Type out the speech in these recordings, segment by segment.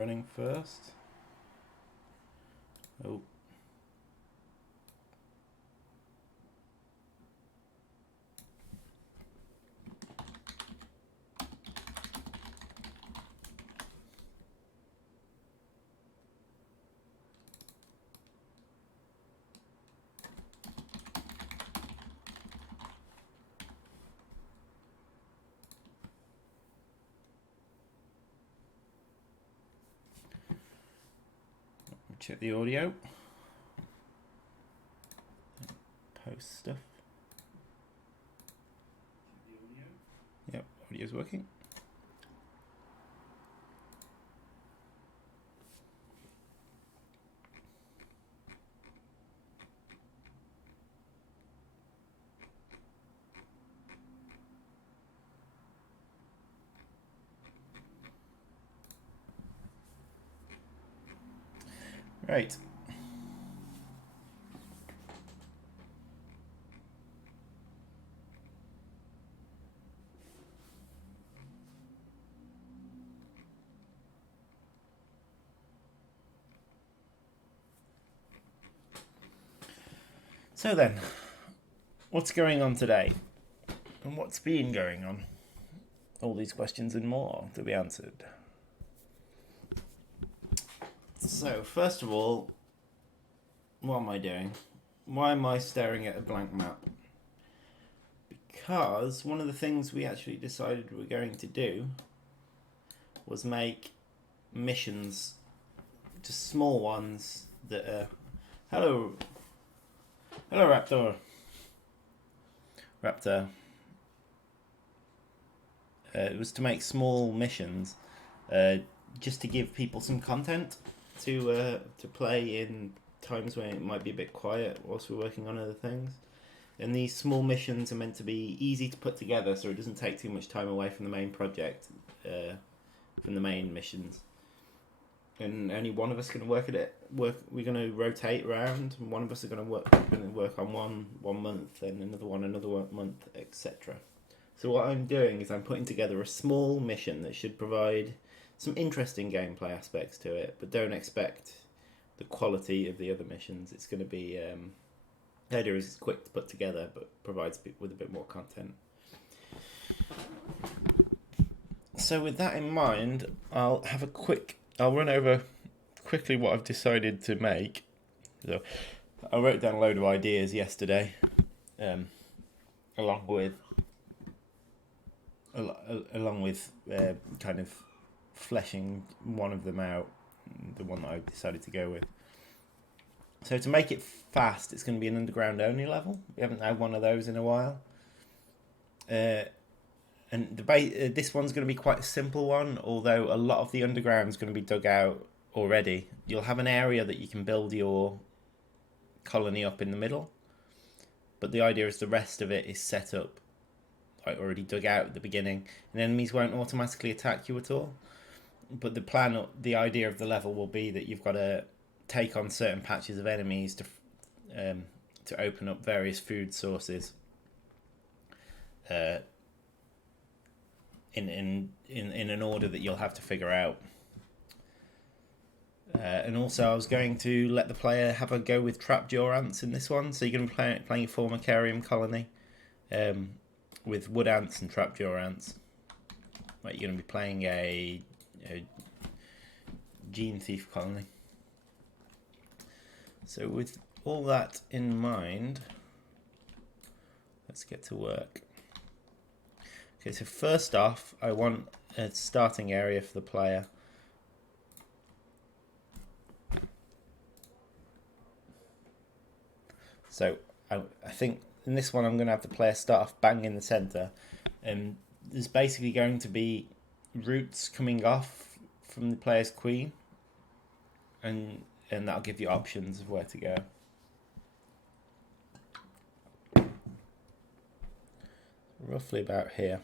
running first. Oh. Check the audio. Post stuff. Yep, audio's working. Right. So then, what's going on today? And what's been going on? All these questions and more to be answered. So, first of all, what am I doing? Why am I staring at a blank map? Because one of the things we actually decided we were going to do was make missions, just small ones that are... Hello Raptor. It was to make small missions, just to give people some content to play in times when it might be a bit quiet whilst we're working on other things. And these small missions are meant to be easy to put together, so it doesn't take too much time away from the main project, from the main missions. And only one of us can work at it. We're going to rotate around, and one of us are going to work on one month, and another month, etc. So what I'm doing is I'm putting together a small mission that should provide some interesting gameplay aspects to it, but don't expect the quality of the other missions. It's going to be the idea is it's quick to put together, but provides with a bit more content. So with that in mind, I'll run over quickly what I've decided to make. So I wrote down a load of ideas yesterday, along with kind of fleshing one of them out, the one that I decided to go with. So to make it fast, it's going to be an underground only level. We haven't had one of those in a while. And this one's going to be quite a simple one, although a lot of the underground is going to be dug out already. You'll have an area that you can build your colony up in the middle, but the idea is the rest of it is set up, like already dug out at the beginning, and enemies won't automatically attack you at all. But the idea of the level will be that you've got to take on certain patches of enemies to open up various food sources. In an order that you'll have to figure out. And also I was going to let the player have a go with trapjaw ants in this one. So you're going to be playing a Formicarium colony with wood ants and trapjaw ants. Like you're going to be playing a gene thief colony. So with all that in mind, let's get to work. Okay, so first off, I want a starting area for the player. So I think in this one I'm going to have the player start off bang in the centre. And there's basically going to be roots coming off from the player's queen. And that'll give you options of where to go. Roughly about here.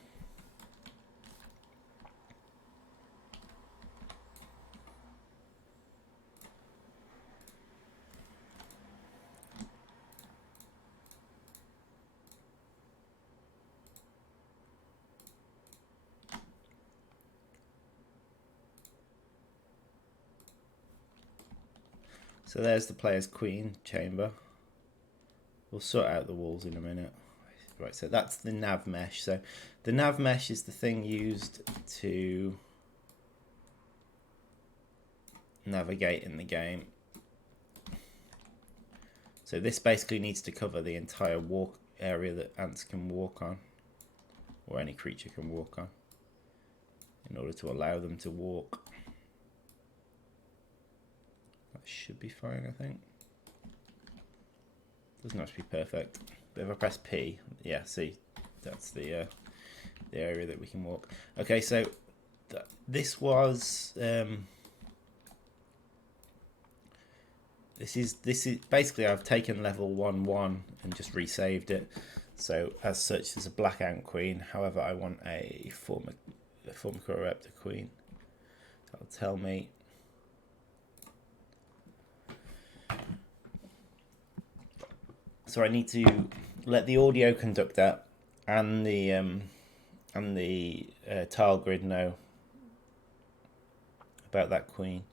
So there's the player's queen chamber. We'll sort out the walls in a minute. Right, so that's the nav mesh. So the nav mesh is the thing used to navigate in the game. So this basically needs to cover the entire walk area that ants can walk on, or any creature can walk on, in order to allow them to walk. That should be fine, I think. Doesn't have to be perfect. But if I press P, yeah, see, that's the area that we can walk. Okay, so this was this is basically, I've taken level 1 and just resaved it. So as such, there's a black ant queen. However, I want a Formicoraptor queen. That'll tell me. So I need to let the audio conductor and the tile grid know about that queen.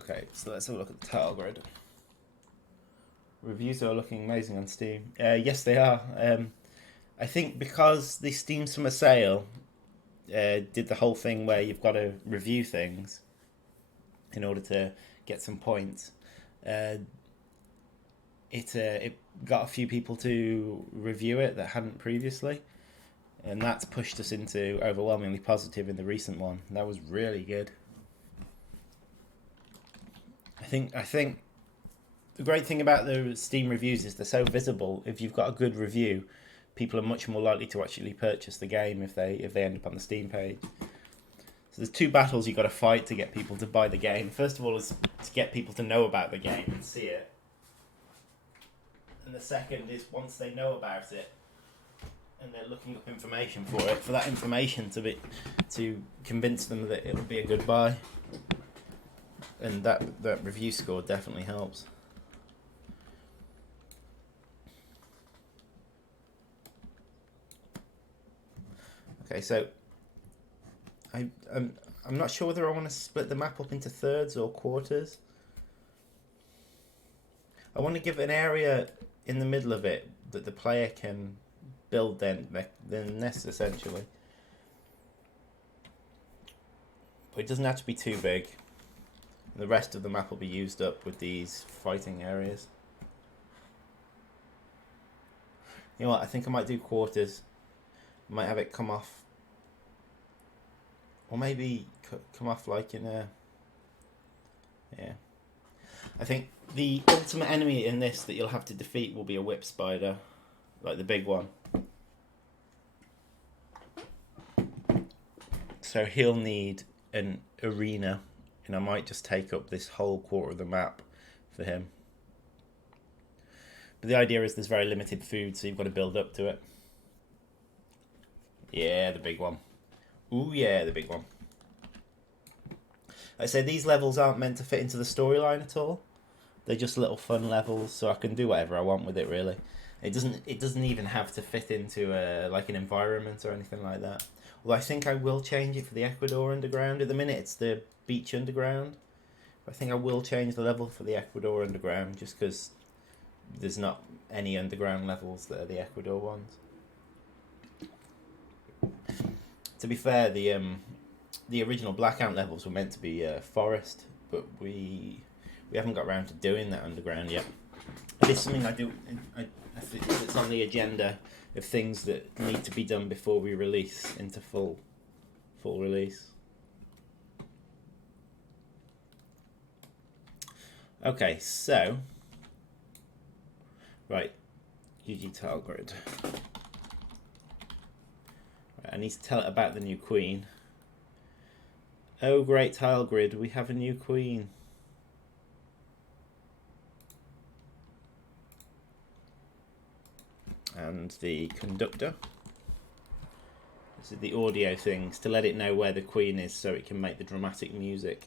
Okay, so let's have a look at the tile grid. Reviews are looking amazing on Steam. Yes, they are. I think because the Steam Summer Sale did the whole thing where you've got to review things in order to get some points. It got a few people to review it that hadn't previously, and that's pushed us into overwhelmingly positive in the recent one. That was really good. I think the great thing about the Steam reviews is they're so visible. If you've got a good review, people are much more likely to actually purchase the game if they end up on the Steam page. So there's two battles you've got to fight to get people to buy the game. First of all is to get people to know about the game and see it. And the second is once they know about it and they're looking up information for it, for that information to convince them that it will be a good buy. And that review score definitely helps. Okay, so I'm not sure whether I want to split the map up into thirds or quarters. I want to give an area in the middle of it that the player can build their nest essentially. But it doesn't have to be too big. The rest of the map will be used up with these fighting areas. You know what, I think I might do quarters. I might have it come off. Or maybe come off like in a... Yeah. I think the ultimate enemy in this that you'll have to defeat will be a whip spider. Like the big one. So he'll need an arena. And I might just take up this whole quarter of the map for him. But the idea is there's very limited food, so you've got to build up to it. Yeah, the big one. Ooh, yeah, the big one. I say these levels aren't meant to fit into the storyline at all. They're just little fun levels, so I can do whatever I want with it, really. It doesn't even have to fit into like an environment or anything like that. Although I think I will change it for the Ecuador Underground. At the minute, it's the Beach Underground. I think I will change the level for the Ecuador Underground just because there's not any underground levels that are the Ecuador ones. To be fair, the original Black Ant levels were meant to be forest, but we haven't got around to doing that underground yet. It is something I do. I think it's on the agenda of things that need to be done before we release into full release. Okay, so right, UG tile grid. Right, I need to tell it about the new queen. Oh, great tile grid! We have a new queen. and the conductor. This is the audio things to let it know where the queen is so it can make the dramatic music.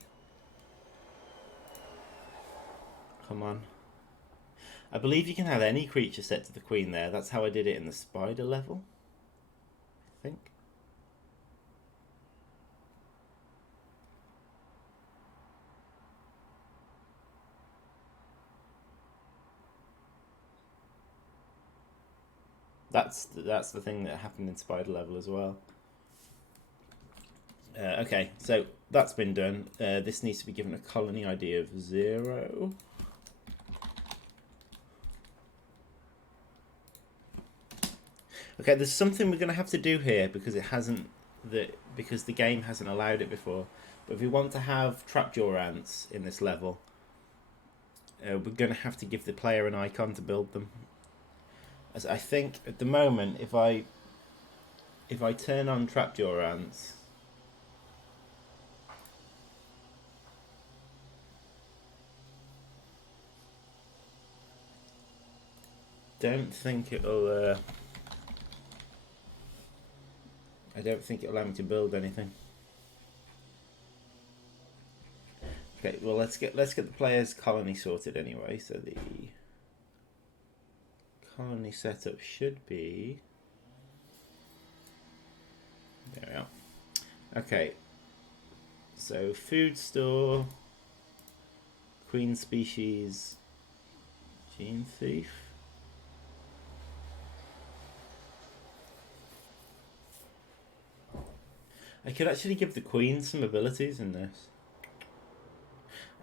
Come on. I believe you can have any creature set to the queen there. That's how I did it in the spider level, I think. That's the thing that happened in spider level as well. Okay, so that's been done. This needs to be given a colony ID of 0. Okay, there's something we're going to have to do here because because the game hasn't allowed it before. But if we want to have trapjaw ants in this level, we're going to have to give the player an icon to build them. As I think at the moment, if I turn on trapjaw ants, don't think it'll. I don't think it'll allow me to build anything. Okay, well let's get the player's colony sorted anyway. So the colony setup should be. There we are. Okay. So food store, queen species, gene thief. I could actually give the queen some abilities in this.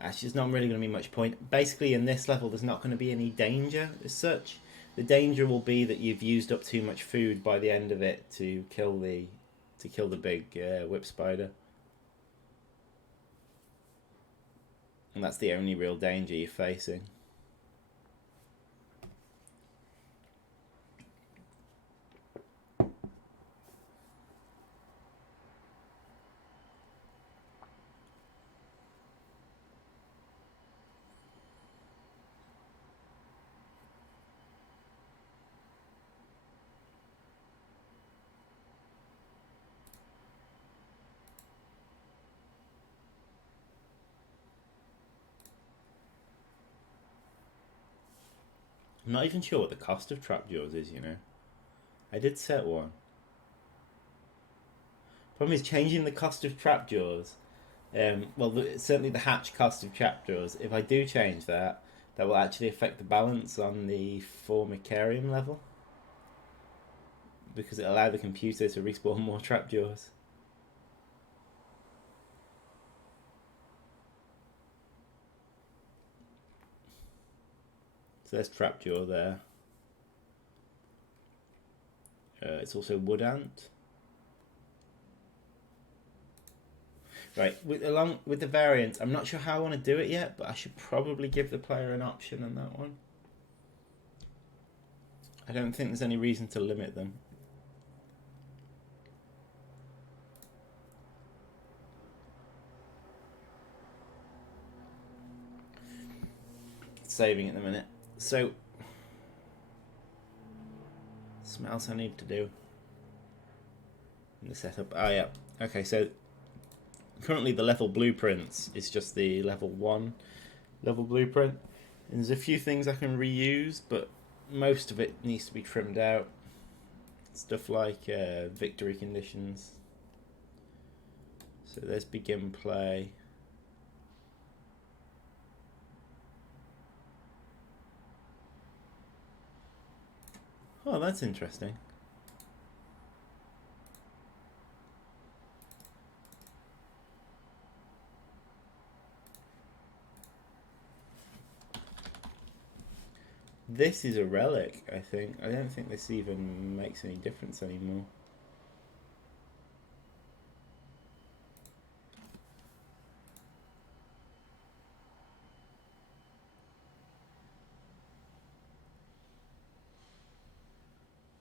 Actually, there's not really going to be much point. Basically, in this level, there's not going to be any danger as such. The danger will be that you've used up too much food by the end of it to kill the big whip spider. And that's the only real danger you're facing. I'm not even sure what the cost of trapjaws is, you know. I did set one. Problem is changing the cost of trapjaws. Certainly the hatch cost of trapjaws. If I do change that, that will actually affect the balance on the Formicarium level. Because it allowed the computer to respawn more trapjaws. So there's trapjaw there. It's also wood ant. Right, along with the variant, I'm not sure how I want to do it yet, but I should probably give the player an option on that one. I don't think there's any reason to limit them. Saving at the minute. So, something else I need to do in the setup. Oh yeah. Okay, so currently the level blueprints is just the level 1 level blueprint. And there's a few things I can reuse, but most of it needs to be trimmed out. Stuff like victory conditions. So there's begin play. Oh, that's interesting. This is a relic, I think. I don't think this even makes any difference anymore.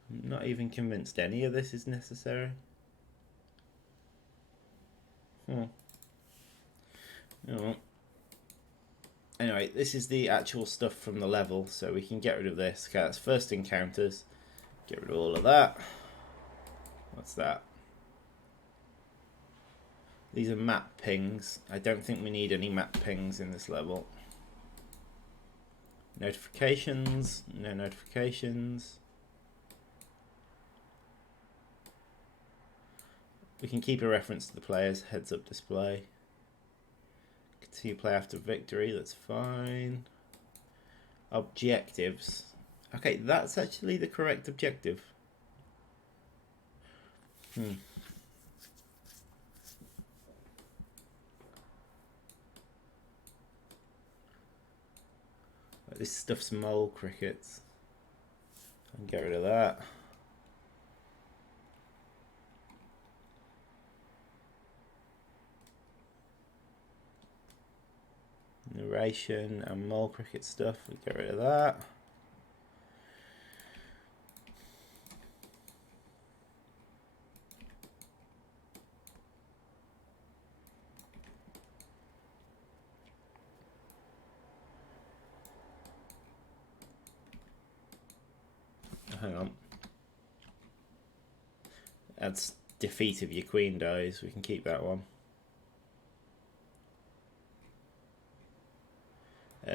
I'm not even convinced any of this is necessary. Oh. Anyway, this is the actual stuff from the level, so we can get rid of this. Okay, that's first encounters. Get rid of all of that. What's that? These are map pings. I don't think we need any map pings in this level. Notifications, no notifications. We can keep a reference to the player's heads-up display. Continue play after victory, that's fine. Objectives. Okay, that's actually the correct objective. This stuff's mole crickets. I can get rid of that. Narration and mole cricket stuff, we get rid of that. Hang on. That's defeat if your queen dies. We can keep that one.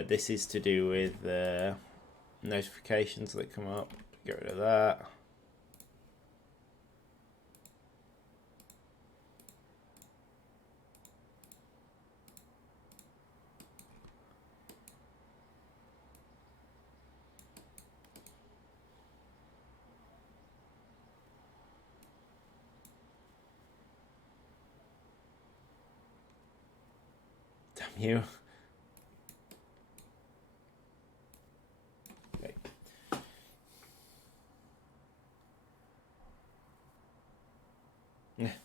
This is to do with notifications that come up. Get rid of that. Damn you. Okay.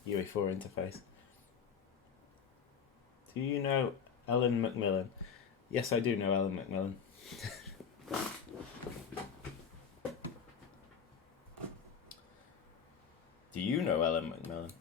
UE4 interface. Do you know Ellen Macmillan? Yes, I do know Ellen Macmillan. Do you know Ellen Macmillan?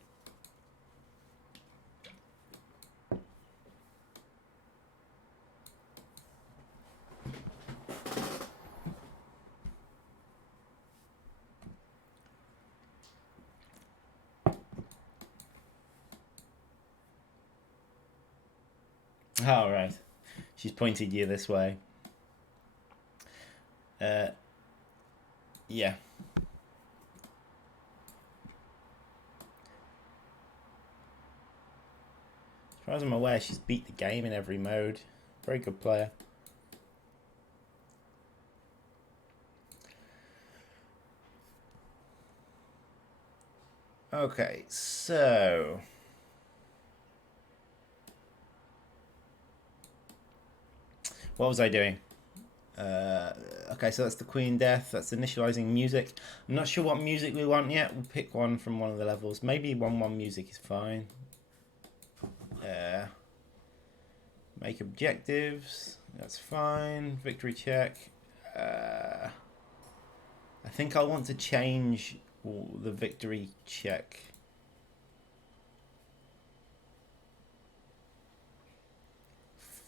Oh, right. She's pointed you this way. Yeah. As far as I'm aware, she's beat the game in every mode. Very good player. Okay, so... what was I doing? Okay, so that's the Queen Death. That's initializing music. I'm not sure what music we want yet. We'll pick one from one of the levels. Maybe 1-1 music is fine. Make objectives. That's fine. Victory check. I think I want to change the victory check.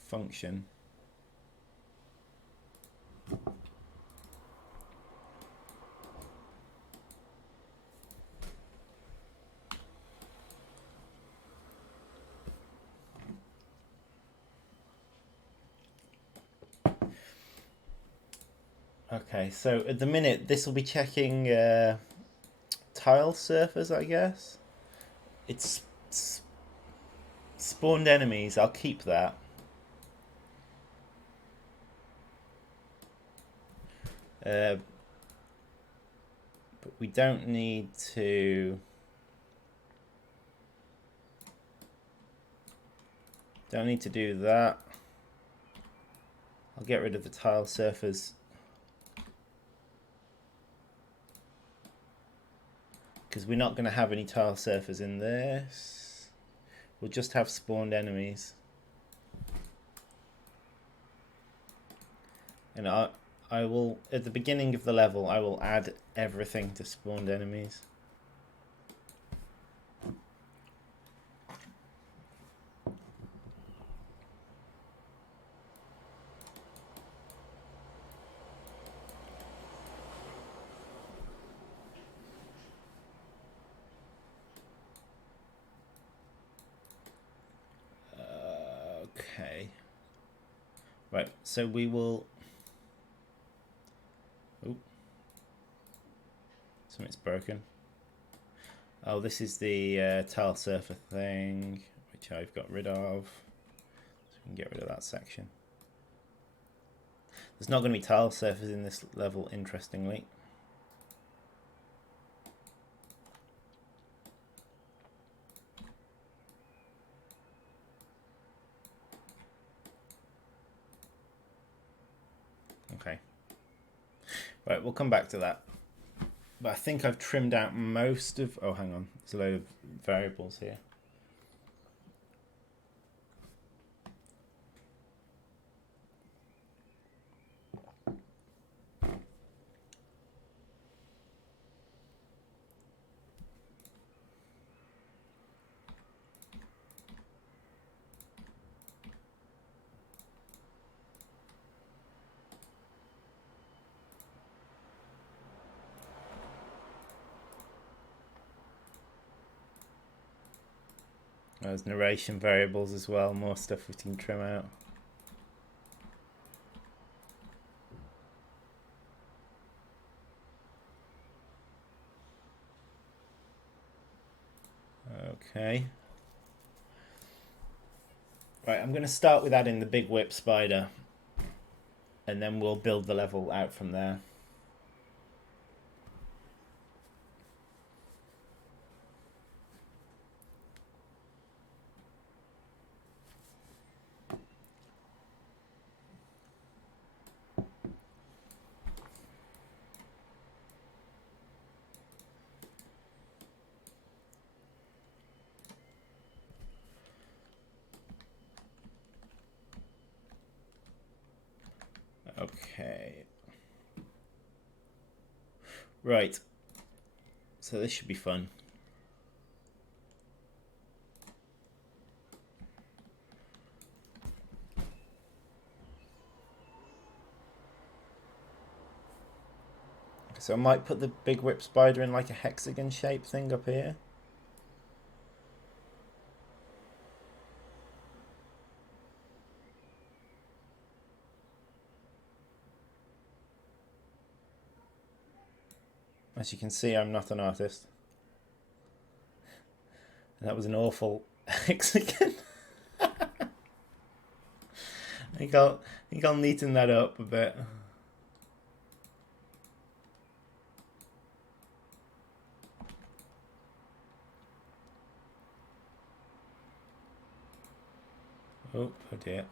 Function. Okay, so at the minute this will be checking tile surfers, I guess. It's spawned enemies. I'll keep that. But we don't need to... don't need to do that. I'll get rid of the tile surfers. Because we're not going to have any tile surfers in this. We'll just have spawned enemies. And I will, at the beginning of the level, I will add everything to spawned enemies. Right, so we will... Oh, something's broken. Oh, this is the tile surfer thing, which I've got rid of. So we can get rid of that section. There's not going to be tile surfers in this level, interestingly. Okay. Right, we'll come back to that. But I think I've trimmed out most of... Oh, hang on. There's a load of variables here. There's narration variables as well, more stuff we can trim out. Okay. Right, I'm going to start with adding the big whip spider, and then we'll build the level out from there. Okay. Right. So this should be fun. So I might put the big whip spider in like a hexagon shape thing up here. As you can see, I'm not an artist. That was an awful hexagon. I think I'll neaten that up a bit. Oh dear.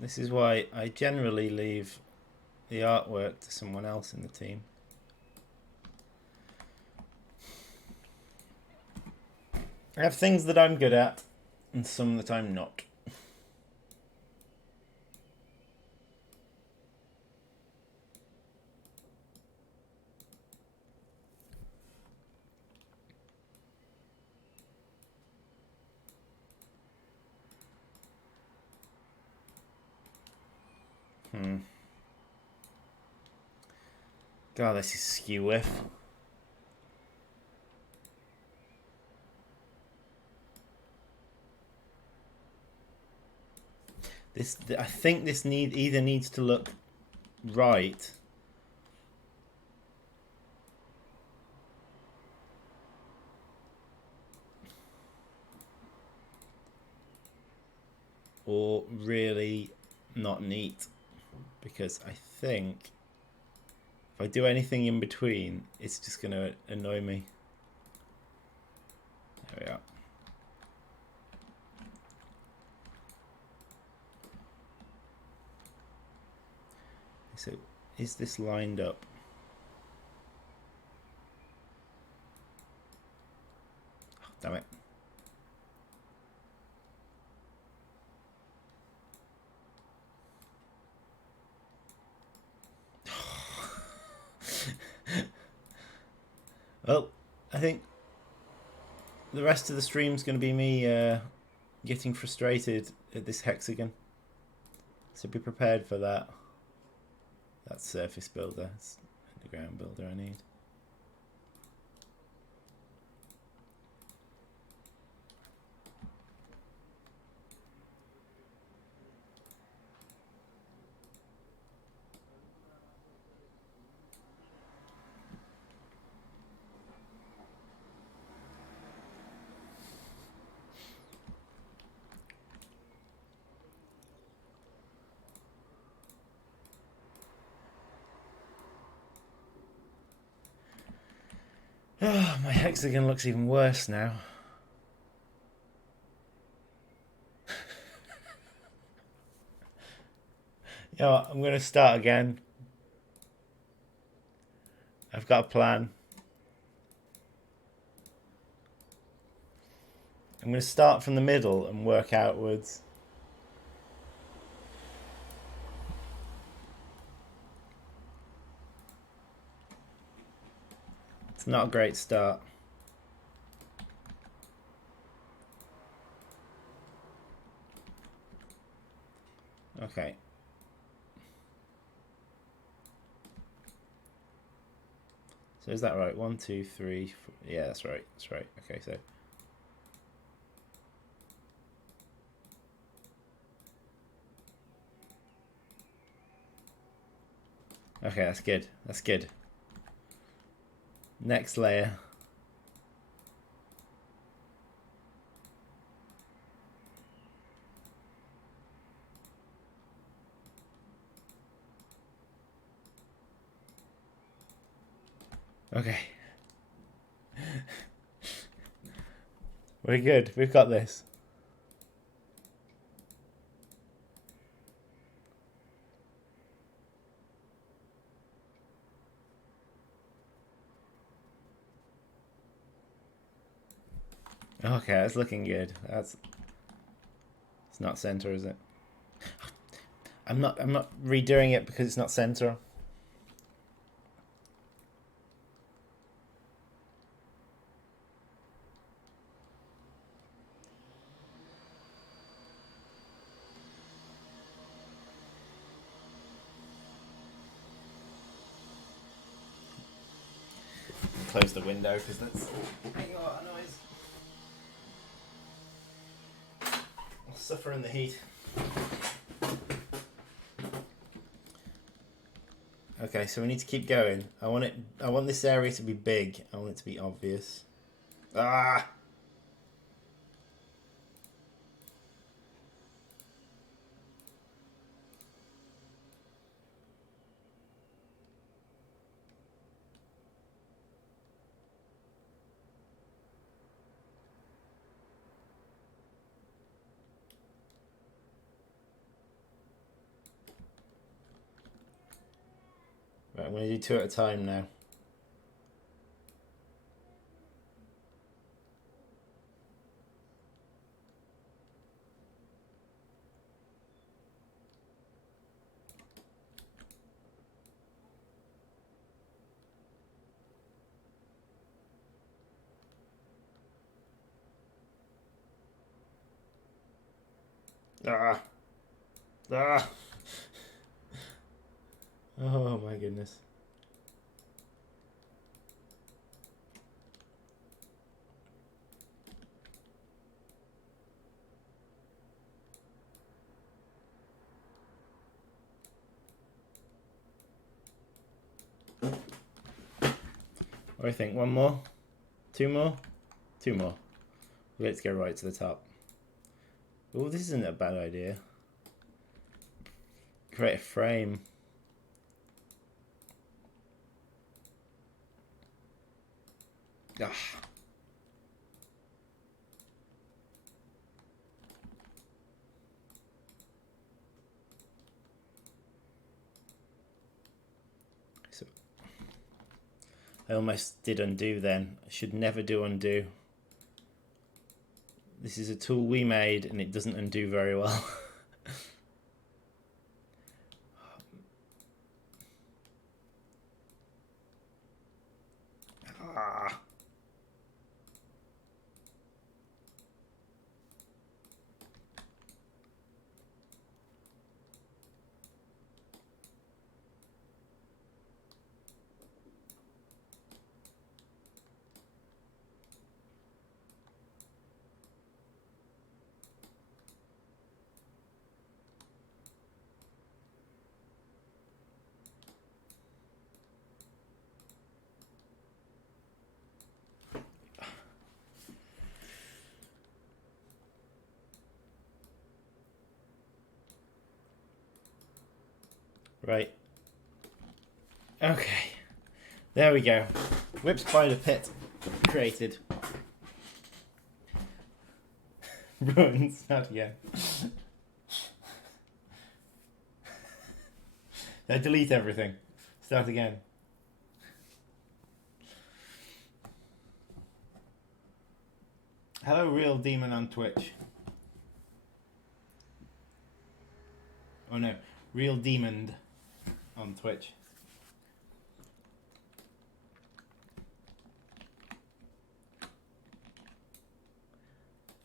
This is why I generally leave the artwork to someone else in the team. I have things that I'm good at and some that I'm not. God, this is skew whiff. I think this either needs to look right or really not neat, because I think if I do anything in between, it's just going to annoy me. There we are. So, is this lined up? Oh, damn it. Well, I think the rest of the stream's going to be me getting frustrated at this hexagon. So be prepared for that. That surface builder. It's the ground builder I need. Oh, my hexagon looks even worse now. You know what? I'm going to start again. I've got a plan. I'm going to start from the middle and work outwards. It's not a great start. Okay. So is that right? 1, 2, 3, 4. Yeah, that's right. That's right. Okay, so. Okay, that's good. That's good. Next layer. Okay. We're good. We've got this. Okay, that's looking good. It's not center, is it? I'm not redoing it because it's not center. Close the window because that's making a lot of noise. I'll suffer in the heat. Okay, so we need to keep going. I want this area to be big. I want it to be obvious. Ah! Right, I'm going to do 2 at a time now. Ah! Ah! Oh my goodness. What do you think? 1 more? 2 more? 2 more. Let's go right to the top. Oh, this isn't a bad idea. Create a frame. Ah. So I almost did undo then. I should never do undo. This is a tool we made and it doesn't undo very well. Ah. Right. Okay. There we go. Whip spider pit created. Run, start again. Delete everything. Start again. Hello, Real Demon on Twitch. Oh no, Real Demon on Twitch.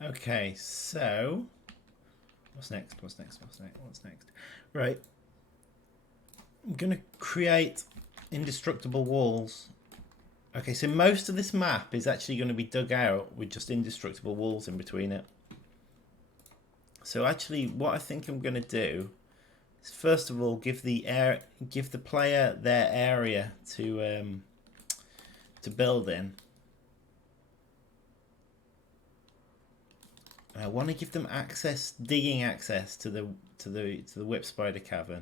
Okay, so what's next? Right. I'm gonna create indestructible walls. Okay, so most of this map is actually going to be dug out with just indestructible walls in between it. So actually, what I think I'm going to do is first of all give the player their area to build in. I want to give them digging access to the whip spider cavern.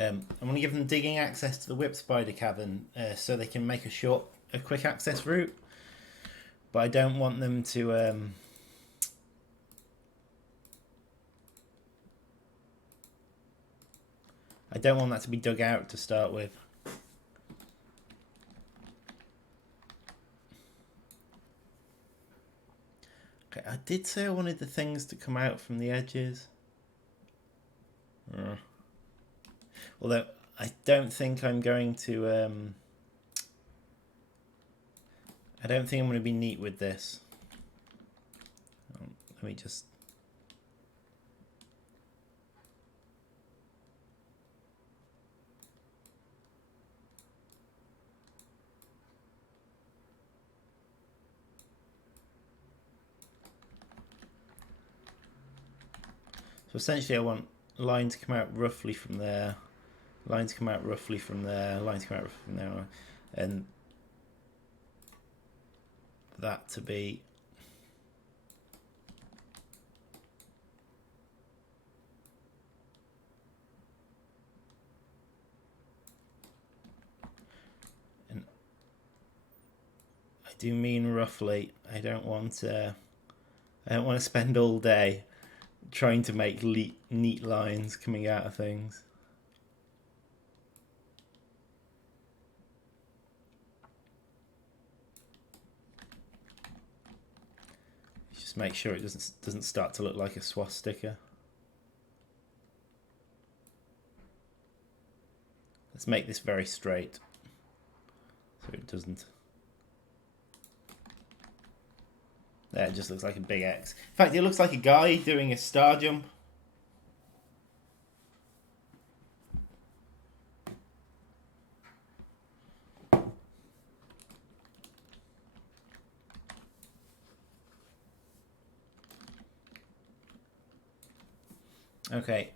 I want to give them digging access to the whip spider cavern so they can make a quick access route. But I don't want them to. I don't want that to be dug out to start with. Okay, I did say I wanted the things to come out from the edges. Although I don't think I'm going to. I don't think I'm going to be neat with this. Let me just. So essentially I want lines to come out roughly from there, lines come out roughly from there, lines come out roughly from there, and that to be and I do mean roughly. I don't want to spend all day trying to make neat lines coming out of things. Just make sure it doesn't start to look like a swastika. Let's make this very straight so it doesn't. There, it just looks like a big X. In fact, it looks like a guy doing a star jump. Okay.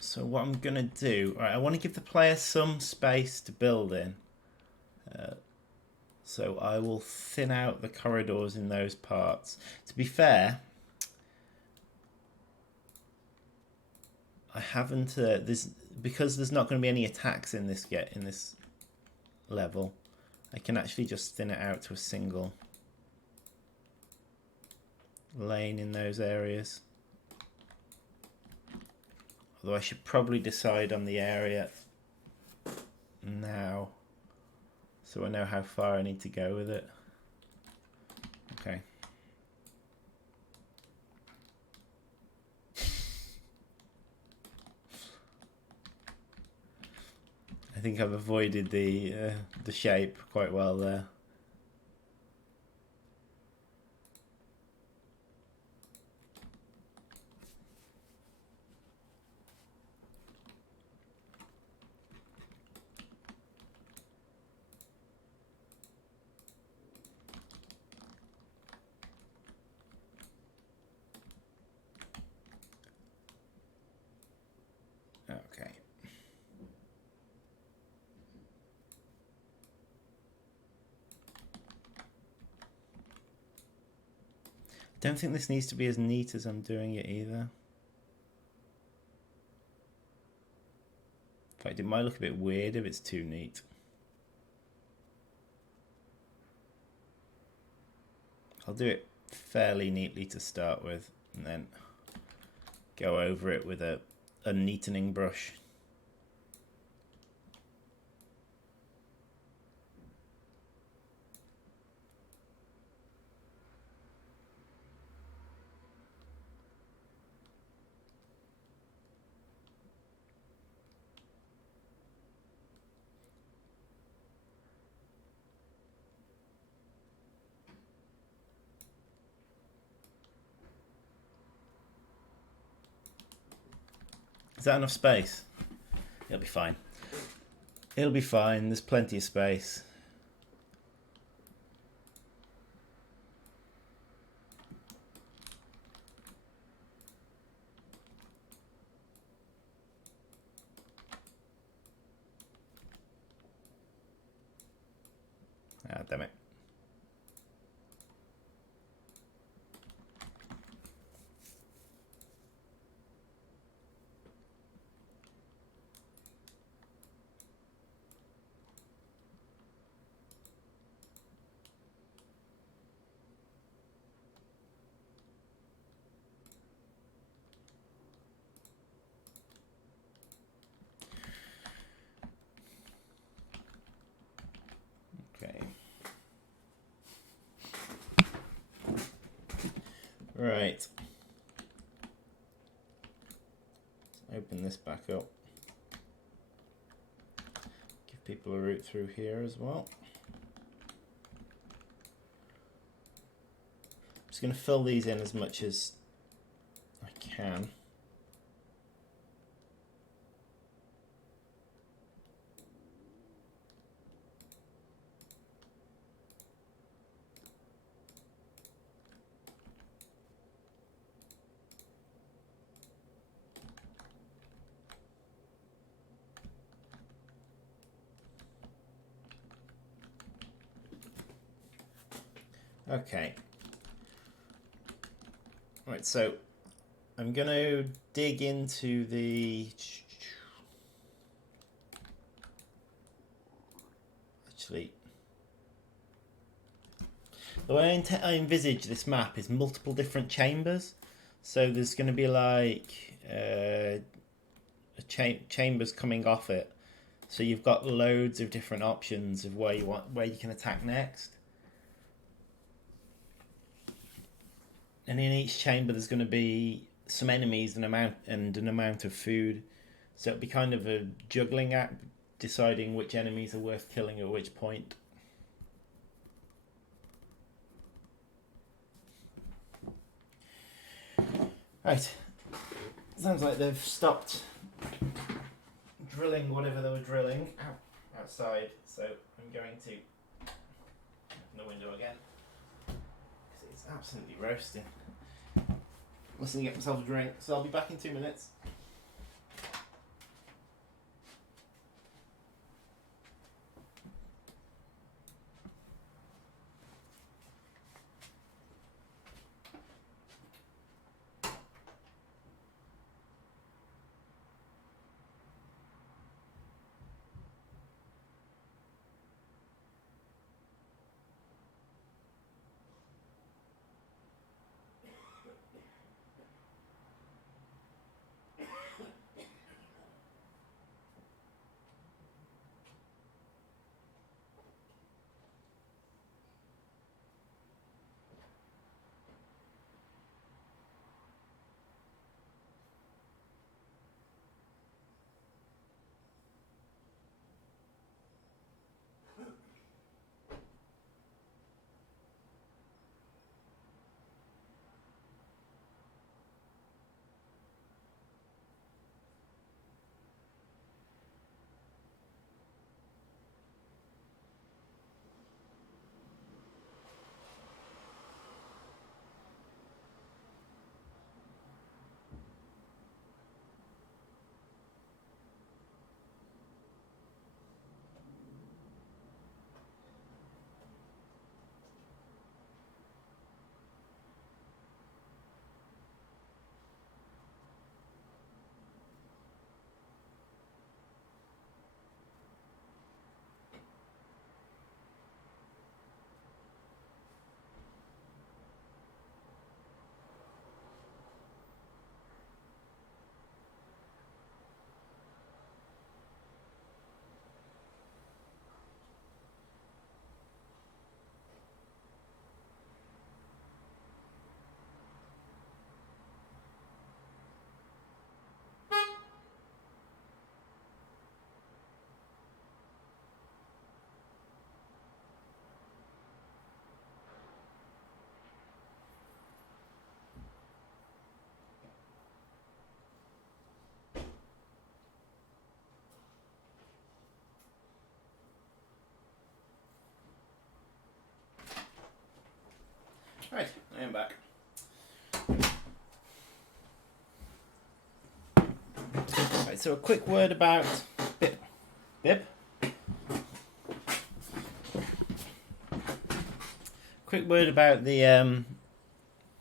So what I'm going to do, right, I want to give the player some space to build in. So I will thin out the corridors in those parts. To be fair, I haven't because there's not going to be any attacks in this level. I can actually just thin it out to a single lane in those areas. Although I should probably decide on the area now, so I know how far I need to go with it. Okay. I think I've avoided the shape quite well there. Okay. Don't think this needs to be as neat as I'm doing it either. In fact, it might look a bit weird if it's too neat. I'll do it fairly neatly to start with, and then go over it with a neatening brush. Is that enough space? It'll be fine. It'll be fine. There's plenty of space. Ah, damn it. Okay. Right. Let's open this back up. Give people a route through here as well. I'm just going to fill these in as much as I can. Okay. Right, so I'm going to dig into the... Actually, the way I envisage this map is multiple different chambers. So there's going to be like chambers coming off it. So you've got loads of different options of where you can attack next. And in each chamber there's going to be some enemies and an amount of food. So it'll be kind of a juggling act, deciding which enemies are worth killing at which point. Right. Sounds like they've stopped drilling whatever they were drilling outside. So I'm going to open the window again. It's absolutely roasting. Listening to get myself a drink, so I'll be back in 2 minutes. Right, I am back. Right, so a quick word about Bib. Quick word about the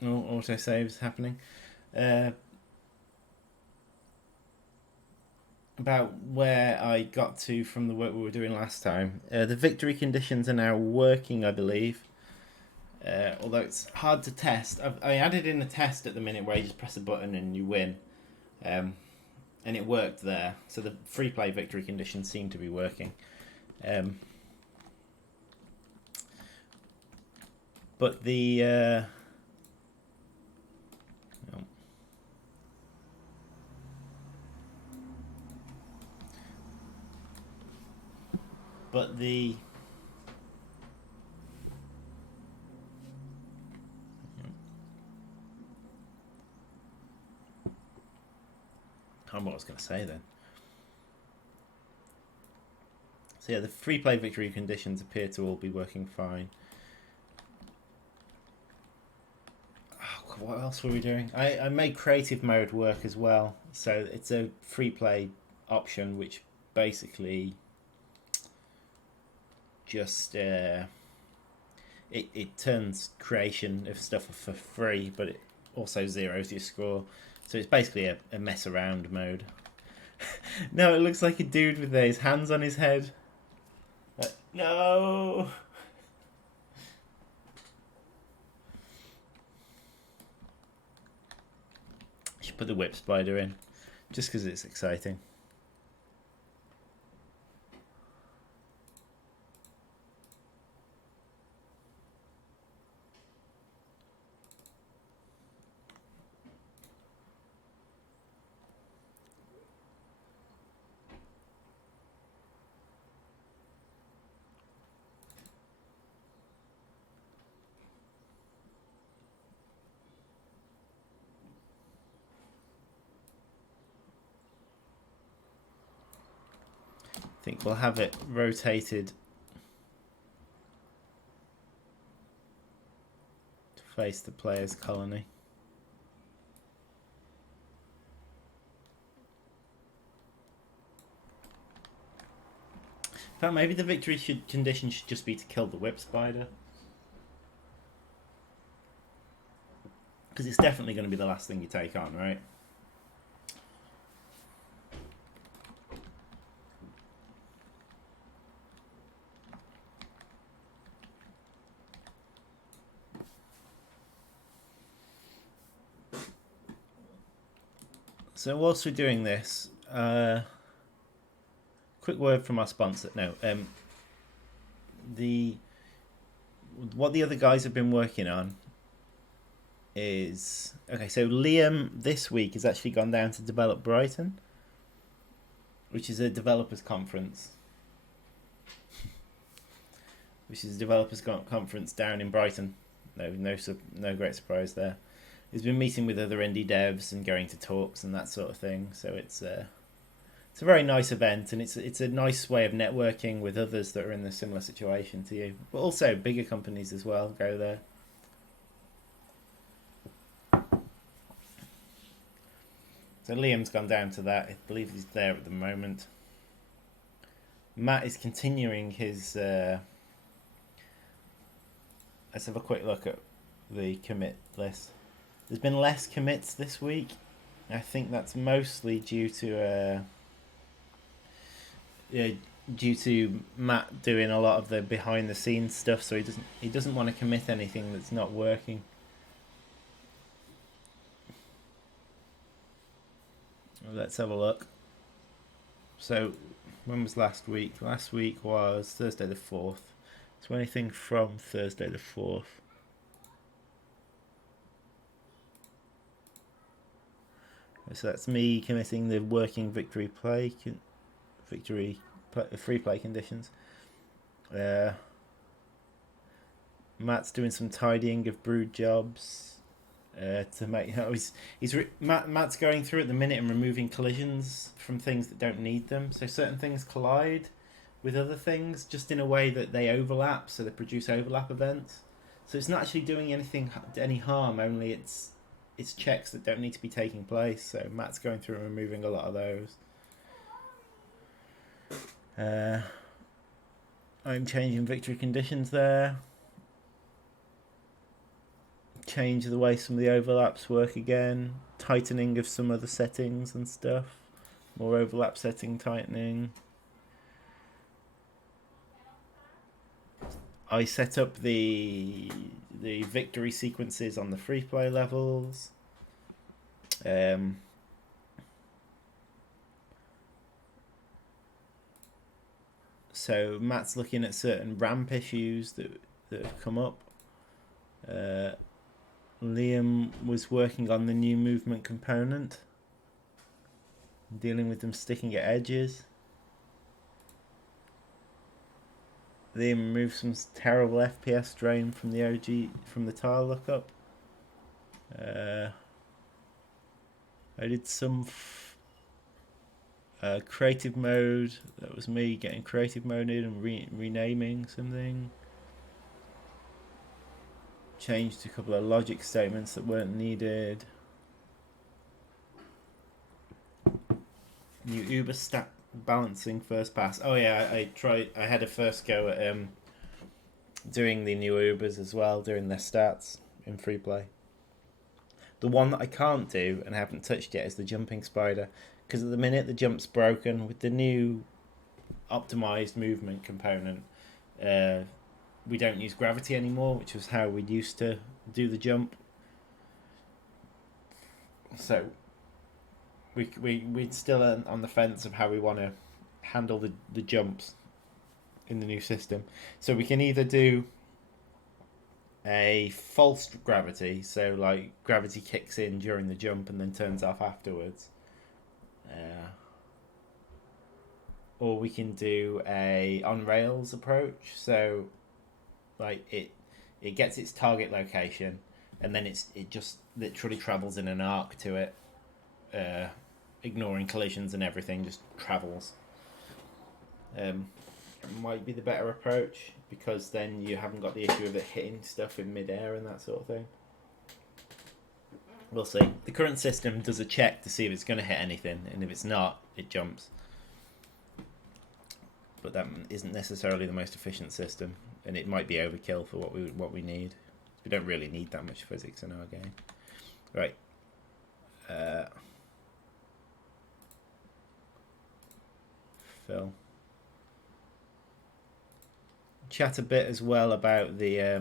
autosaves happening. About where I got to from the work we were doing last time. The victory conditions are now working, I believe. Although it's hard to test. I added in a test at the minute where you just press a button and you win. And it worked there. So the free play victory conditions seem to be working. But the... But the... I don't know what I was going to say then. So yeah, the free play victory conditions appear to all be working fine. Oh, what else were we doing? I made creative mode work as well. So it's a free play option which basically just it turns creation of stuff for free, but it also zeroes your score. So it's basically a mess around mode. No, it looks like a dude with his hands on his head. No! Should put the whip spider in, just because it's exciting. I think we'll have it rotated to face the player's colony. In fact, maybe the victory condition should just be to kill the whip spider. Because it's definitely going to be the last thing you take on, right? So whilst we're doing this, quick word from our sponsor. No, what the other guys have been working on is okay. So Liam this week has actually gone down to Develop Brighton, which is a developers conference. Which is a developers conference down in Brighton. No great surprise there. He's been meeting with other indie devs and going to talks and that sort of thing. So it's a very nice event, and it's a nice way of networking with others that are in a similar situation to you. But also bigger companies as well go there. So Liam's gone down to that. I believe he's there at the moment. Matt is continuing his... let's have a quick look at the commit list. There's been less commits this week. I think that's mostly due to Matt doing a lot of the behind the scenes stuff, so he doesn't want to commit anything that's not working. Let's have a look. So when was last week? Last week was Thursday the 4th. So anything from Thursday the 4th? So that's me committing the working free play conditions. Matt's doing some tidying of brood jobs to make. Matt's going through at the minute and removing collisions from things that don't need them. So certain things collide with other things just in a way that they overlap, so they produce overlap events. So it's not actually doing any harm. Only it's checks that don't need to be taking place. So Matt's going through and removing a lot of those. I'm changing victory conditions there. Change the way some of the overlaps work again. Tightening of some other settings and stuff. More overlap setting tightening. I set up the victory sequences on the free play levels. So Matt's looking at certain ramp issues that have come up. Liam was working on the new movement component, dealing with them sticking at edges. Liam removed some terrible FPS drain from the tile lookup. I did some creative mode. That was me getting creative mode in and renaming something. Changed a couple of logic statements that weren't needed. New Uber stat balancing first pass. Oh yeah, I had a first go at doing the new Ubers as well, doing their stats in free play. The one that I can't do and haven't touched yet is the jumping spider, because at the minute the jump's broken. With the new optimized movement component, we don't use gravity anymore, which was how we used to do the jump. So we're still on the fence of how we want to handle the jumps in the new system. So we can either do a false gravity, so like gravity kicks in during the jump and then turns off afterwards, or we can do a on rails approach. So like it gets its target location and then it just literally travels in an arc to it, ignoring collisions and everything, just travels. Might be the better approach, because then you haven't got the issue of it hitting stuff in midair and that sort of thing. We'll see. The current system does a check to see if it's going to hit anything, and if it's not, it jumps. But that isn't necessarily the most efficient system, and it might be overkill for what we need. We don't really need that much physics in our game. Right. Phil. Chat a bit as well about the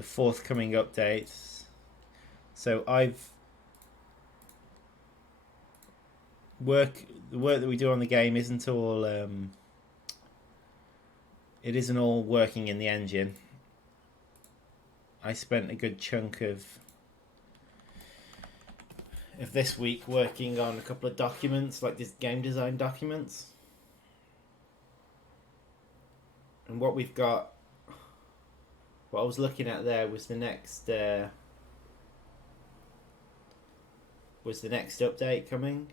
forthcoming updates. So the work that we do on the game isn't all it isn't all working in the engine. I spent a good chunk of this week working on a couple of documents, like this game design documents. And what we've got, what I was looking at there was the next update coming.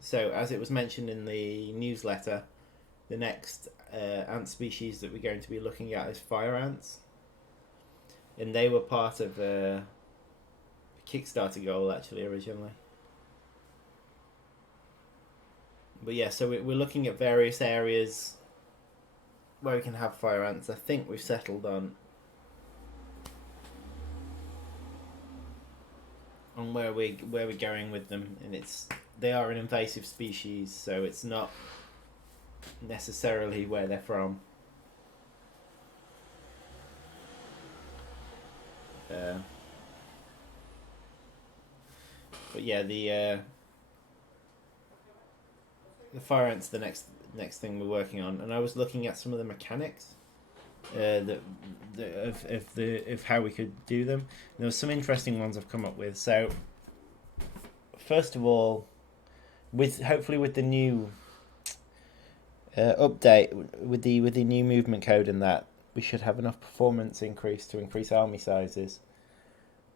So as it was mentioned in the newsletter, the next ant species that we're going to be looking at is fire ants, and they were part of a Kickstarter goal actually originally. But yeah, so we're looking at various areas where we can have fire ants. I think we've settled on where we're going with them, and they are an invasive species, so it's not necessarily where they're from. But yeah, the fire ants the next thing we're working on, and I was looking at some of the mechanics of how we could do them. And there were some interesting ones I've come up with. So first of all, hopefully with the new update, with the new movement code and that, we should have enough performance increase to increase army sizes.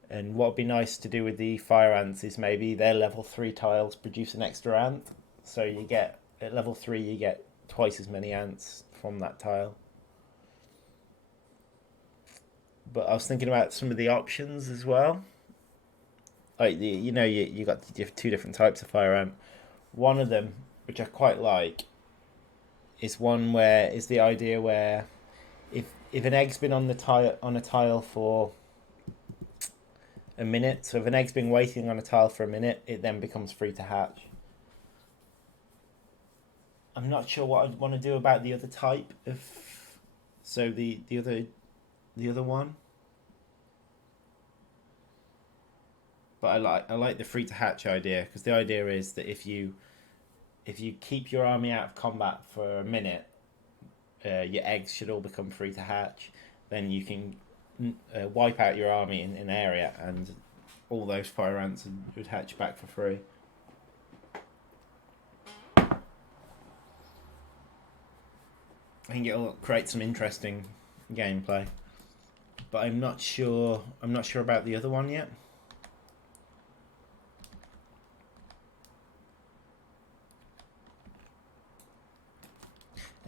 And what would be nice to do with the fire ants is maybe their level 3 tiles produce an extra ant, so you get at level 3 you get twice as many ants from that tile. but I was thinking about some of the options as well. Like you got two different types of fire ant. One of them, which I quite like, is one where is the idea where if an egg's been on a tile for a minute, so if an egg's been waiting on a tile for a minute, it then becomes free to hatch. I'm not sure what I'd want to do about the other type of. So the other one. But I like the free to hatch idea, because the idea is that if you keep your army out of combat for a minute, your eggs should all become free to hatch. Then you can wipe out your army in an area, and all those fire ants would hatch back for free. I think it'll create some interesting gameplay, but I'm not sure about the other one yet.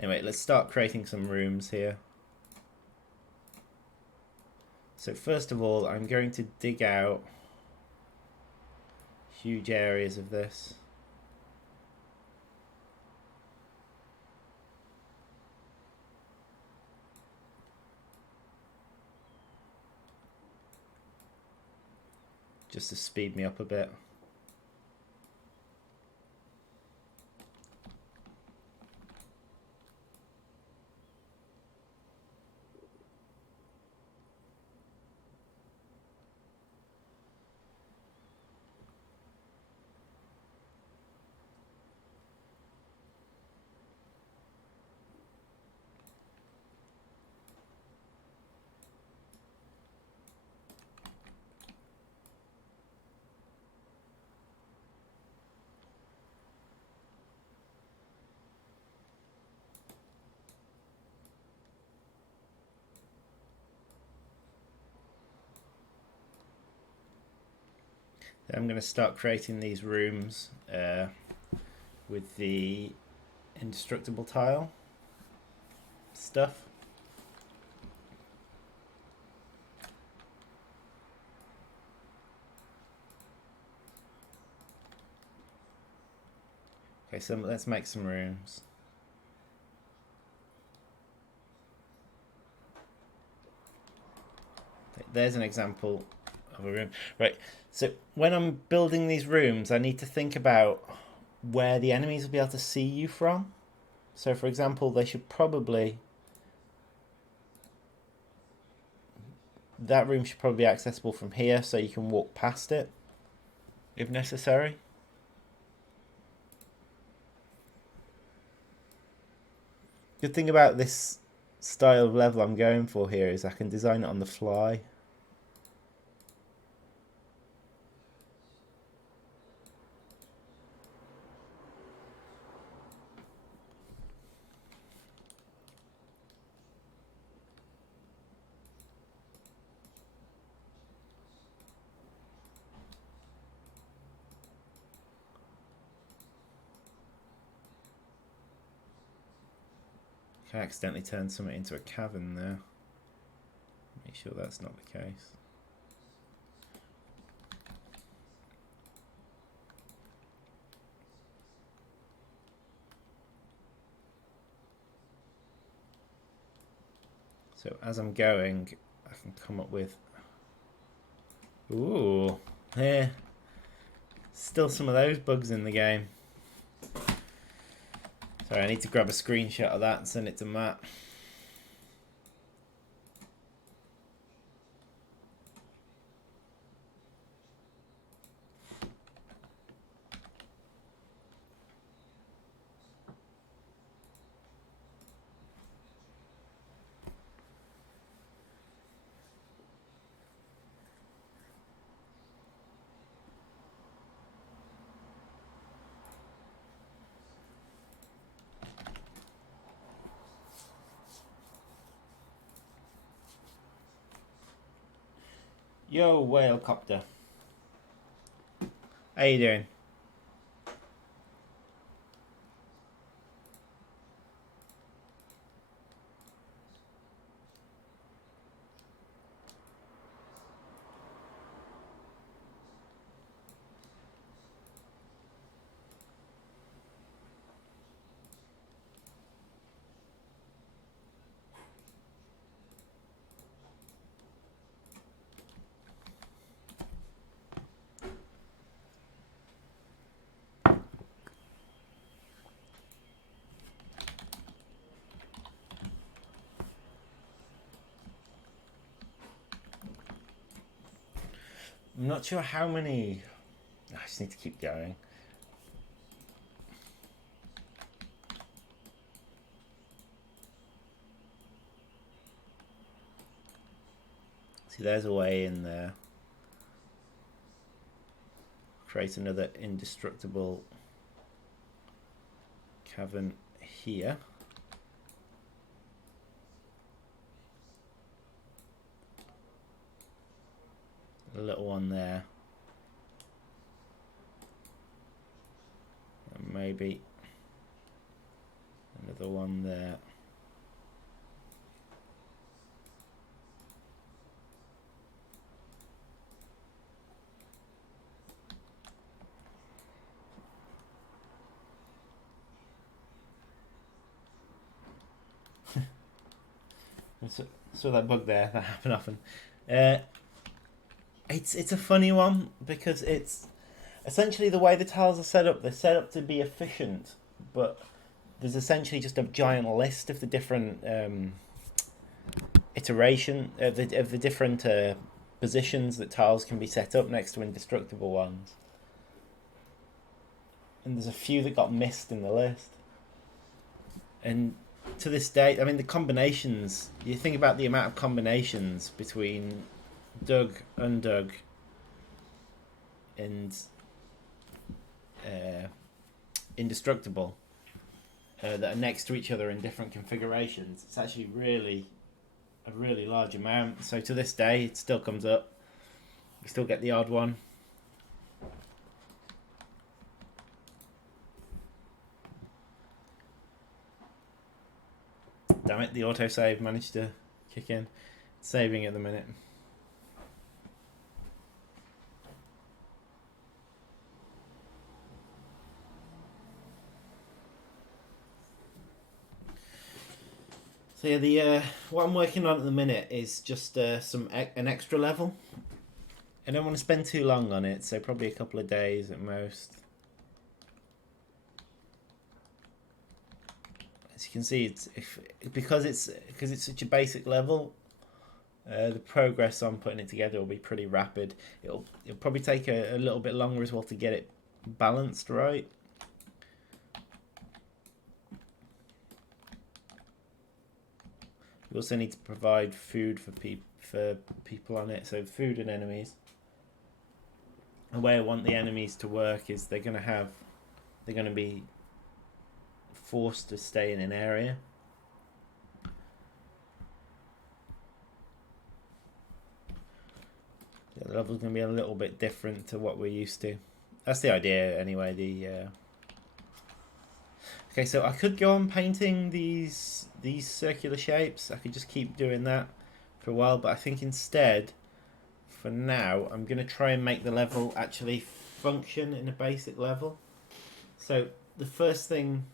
Anyway, let's start creating some rooms here. So first of all, I'm going to dig out huge areas of this. Just to speed me up a bit. I'm going to start creating these rooms with the indestructible tile stuff. Okay, so let's make some rooms. There's an example of a room. Right, so when I'm building these rooms, I need to think about where the enemies will be able to see you from. So for example, they should probably... That room should probably be accessible from here, so you can walk past it if necessary. Good thing about this style of level I'm going for here is I can design it on the fly. I accidentally turned something into a cavern there. Make sure that's not the case. So as I'm going, I can come up with... Ooh, yeah. Still some of those bugs in the game. Sorry, I need to grab a screenshot of that and send it to Matt. Yo, Whalecopter. How you doing? I'm not sure how many. I just need to keep going. See, there's a way in there. Create another indestructible cavern here. A little one there. And maybe another one there. Saw that bug there. That happened often. It's a funny one because it's essentially the way the tiles are set up. They're set up to be efficient, but there's essentially just a giant list of the different iteration of the different positions that tiles can be set up next to indestructible ones. And there's a few that got missed in the list. And to this day, I mean, the combinations, you think about the amount of combinations between dug, undug, and indestructible that are next to each other in different configurations. It's actually a really large amount. So to this day, it still comes up. You still get the odd one. Damn it, the autosave managed to kick in. It's saving at the minute. So yeah, the what I'm working on at the minute is just an extra level. I don't want to spend too long on it, so probably a couple of days at most. As you can see, because it's such a basic level, the progress on putting it together will be pretty rapid. It'll probably take a little bit longer as well to get it balanced right. We also need to provide food for people on it, so food and enemies. The way I want the enemies to work is they're going to be forced to stay in an area. The level's going to be a little bit different to what we're used to. That's the idea anyway. Okay, so I could go on painting these circular shapes. I could just keep doing that for a while, but I think instead, for now, I'm going to try and make the level actually function in a basic level. So the first thing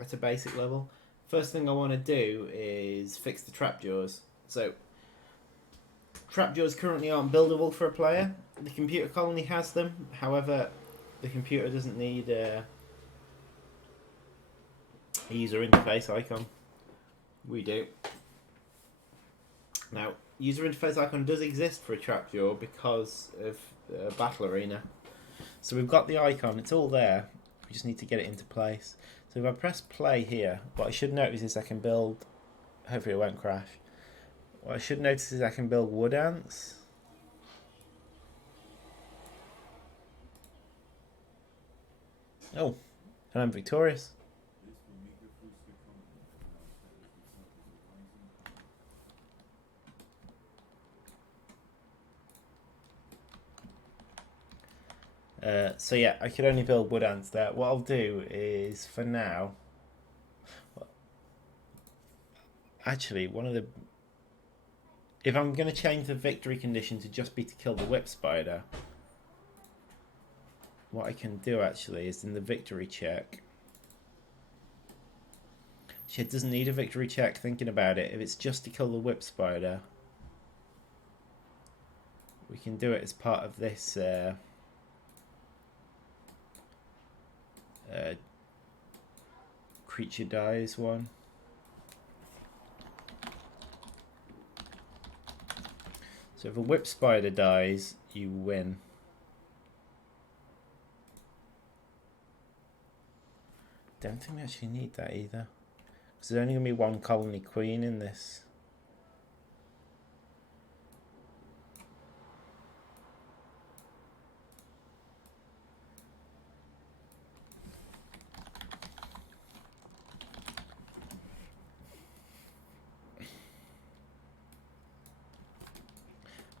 at a basic level, first thing I want to do is fix the trap jaws. So trap jaws currently aren't buildable for a player. The computer colony has them. However, the computer doesn't need a user interface icon. We do. Now, user interface icon does exist for a trap jaw because of Battle Arena. So we've got the icon, it's all there. We just need to get it into place. So if I press play here, what I should notice is I can build, hopefully it won't crash. What I should notice is I can build wood ants. Oh, and I'm victorious. So yeah, I could only build wood ants there. What I'll do is, for now, actually, if I'm going to change the victory condition to just be to kill the whip spider, what I can do actually is in the victory check. It doesn't need a victory check, thinking about it. If it's just to kill the whip spider, we can do it as part of this creature dies one. So if a whip spider dies, you win. Don't think we actually need that either. Because there's only going to be one colony queen in this.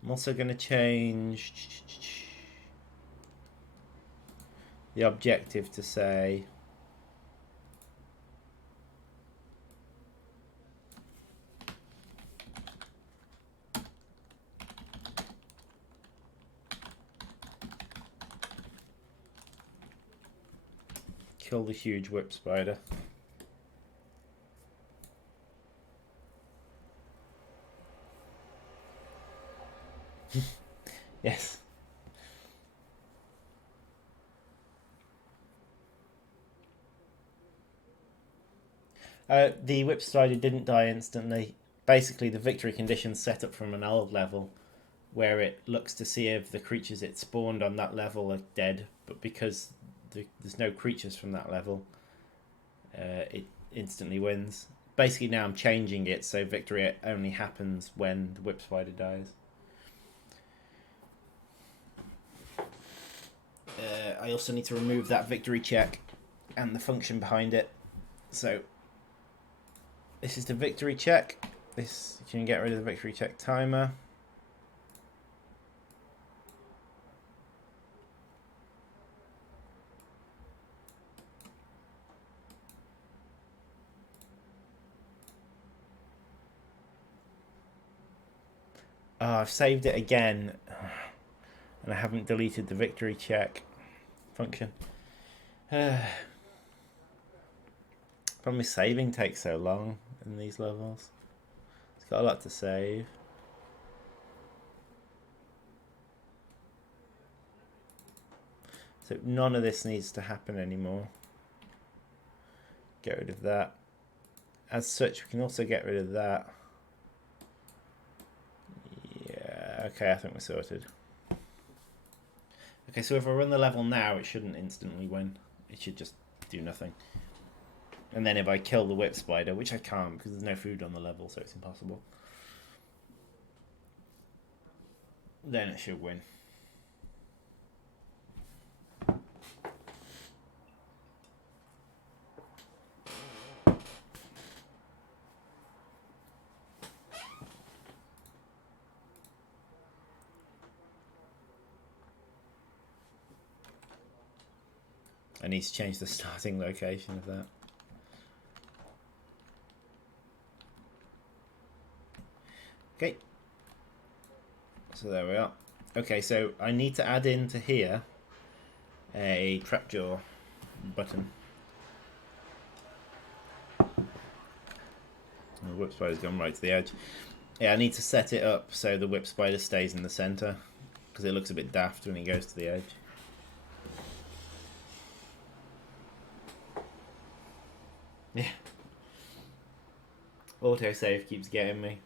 I'm also going to change the objective to say kill the huge whip spider. Yes. The whip spider didn't die instantly. Basically, the victory condition's set up from an old level where it looks to see if the creatures it spawned on that level are dead, but because there's no creatures from that level, it instantly wins. Basically, now I'm changing it so victory only happens when the whip spider dies. I also need to remove that victory check and the function behind it. So this is the victory check. This, you can get rid of the victory check timer. Oh, I've saved it again and I haven't deleted the victory check function. Problem is saving takes so long in these levels. It's got a lot to save. So none of this needs to happen anymore. Get rid of that. As such, we can also get rid of that. Yeah, okay, I think we're sorted. Okay, so if I run the level now, it shouldn't instantly win. It should just do nothing. And then if I kill the whip spider, which I can't because there's no food on the level, so it's impossible, then it should win. I need to change the starting location of that. Okay. So there we are. Okay, so I need to add into here a trapjaw button. Oh, the whip spider's gone right to the edge. Yeah, I need to set it up so the whip spider stays in the center because it looks a bit daft when it goes to the edge. Yeah. Autosave keeps getting me.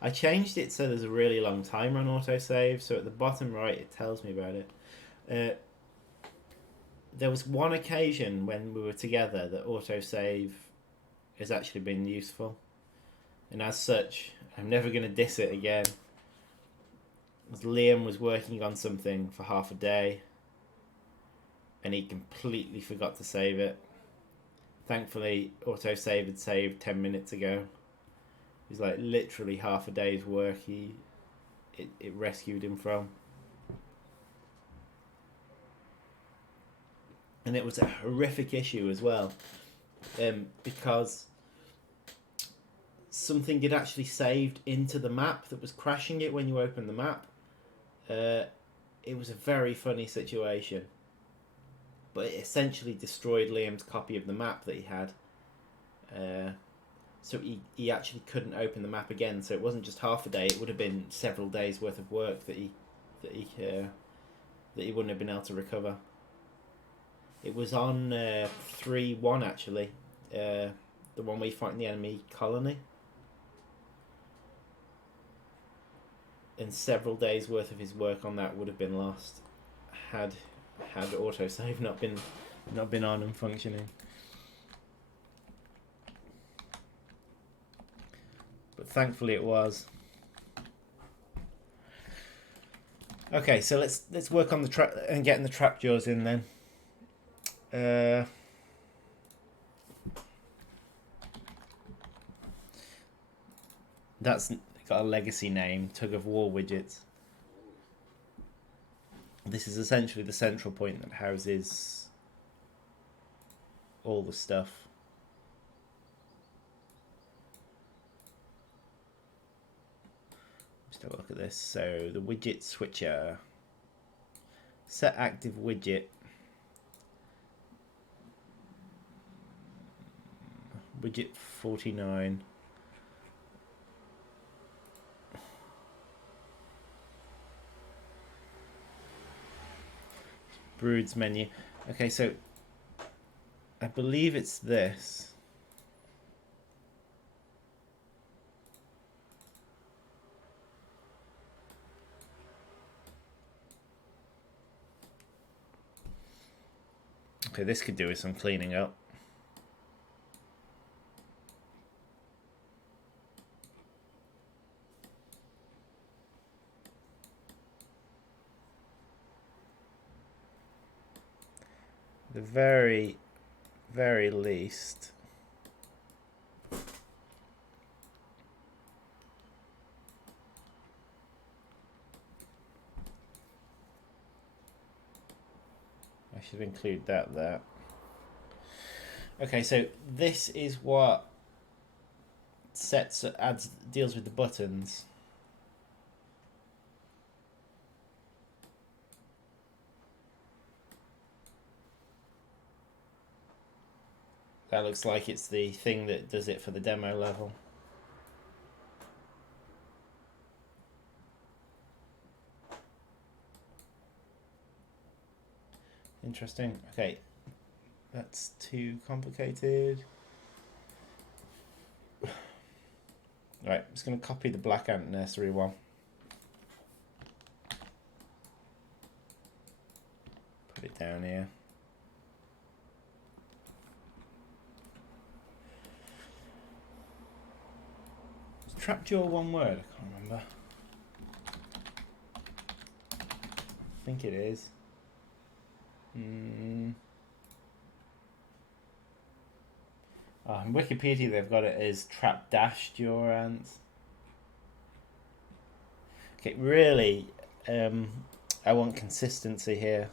I changed it so there's a really long timer on autosave, so at the bottom right it tells me about it. There was one occasion when we were together that autosave has actually been useful, and as such I'm never going to diss it again. As Liam was working on something for half a day and he completely forgot to save it. Thankfully, autosave had saved 10 minutes ago. It was like literally half a day's work it rescued him from. And it was a horrific issue as well, because something had actually saved into the map that was crashing it when you open the map. It was a very funny situation, but it essentially destroyed Liam's copy of the map that he had. So he actually couldn't open the map again. So it wasn't just half a day; it would have been several days worth of work that he wouldn't have been able to recover. It was on 3-1 actually, the one where you fight in the enemy colony. and several days worth of his work on that would have been lost had autosave not been on and functioning. But thankfully it was. Okay, so let's work on the trap and getting the trap jaws in then. That's got a legacy name, Tug of War widgets. This is essentially the central point that houses all the stuff. Just have a look at this. So the widget switcher, set active widget. Widget 49. Broods menu. Okay, so I believe it's this. Okay, this could do with some cleaning up. The very, very least. I should include that there. Okay, so this is what deals with the buttons. That looks like it's the thing that does it for the demo level. Interesting. Okay, that's too complicated. Right, I'm just going to copy the Black Ant Nursery one. Put it down here. Is Trapjaw one word? I can't remember. I think it is. In Wikipedia they've got it as trap dash jaw ants. Okay, really, I want consistency here.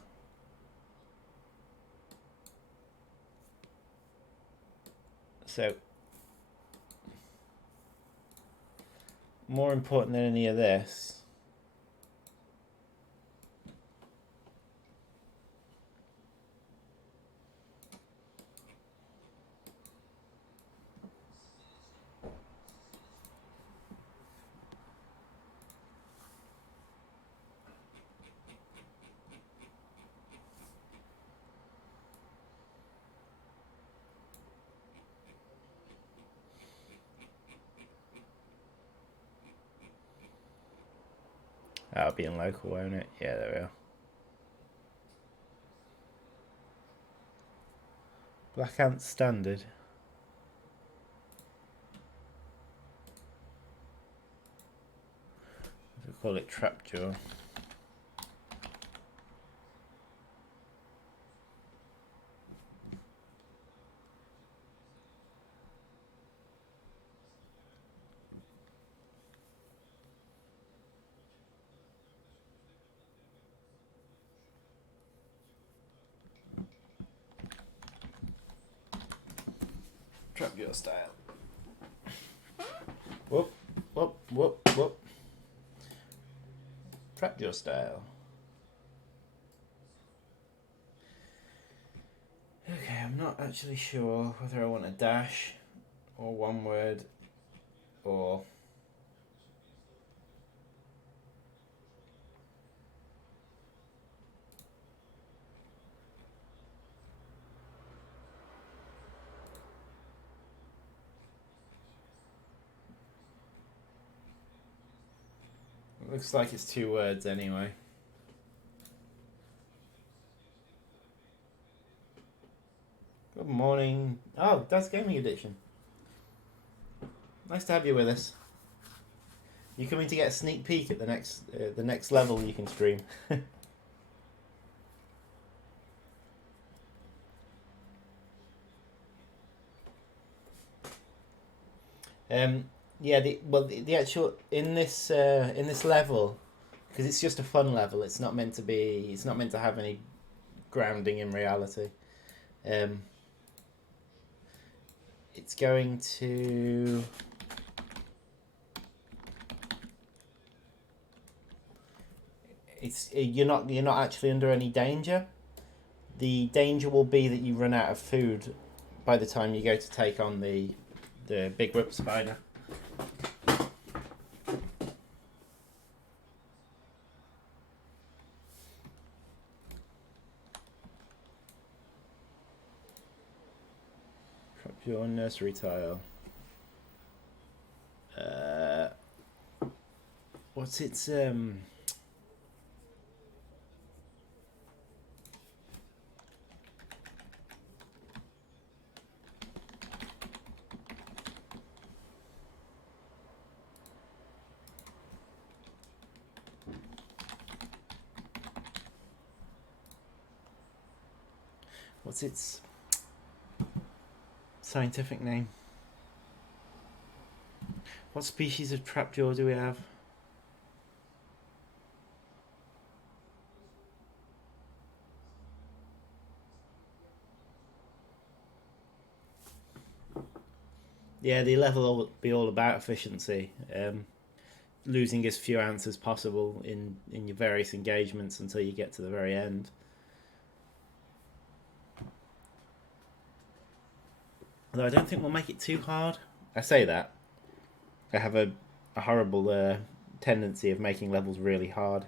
So, more important than any of this. That'll be in local, won't it? Yeah, there we are. Black Ant Standard. We'll call it Trapjaw. Trapjaw style. Whoop, whoop, whoop, whoop. Trapjaw style. Okay, I'm not actually sure whether I want a dash or one word or Looks like it's 2 words anyway. Good morning. Oh, that's Gaming Addiction. Nice to have you with us. You're coming to get a sneak peek at the next level you can stream. Yeah, the actual in this level, because it's just a fun level. It's not meant to have any grounding in reality. It's going to. You're not actually under any danger. The danger will be that you run out of food by the time you go to take on the big whip spider. Drop your nursery tile. What's its what's its scientific name? What species of trapjaw do we have? Yeah, the level will be all about efficiency. Losing as few ants as possible in your various engagements until you get to the very end. Although I don't think we'll make it too hard. I say that. I have a horrible tendency of making levels really hard.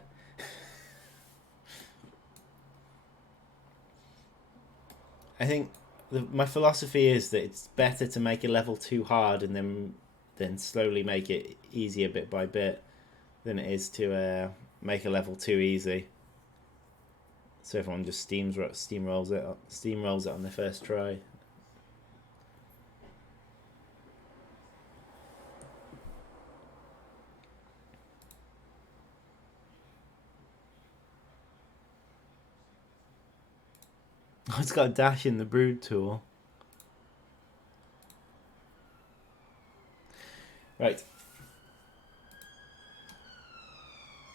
I think my philosophy is that it's better to make a level too hard and then slowly make it easier bit by bit than it is to make a level too easy. So everyone just steamrolls it on the first try. Oh, it's got a dash in the brood tool. Right.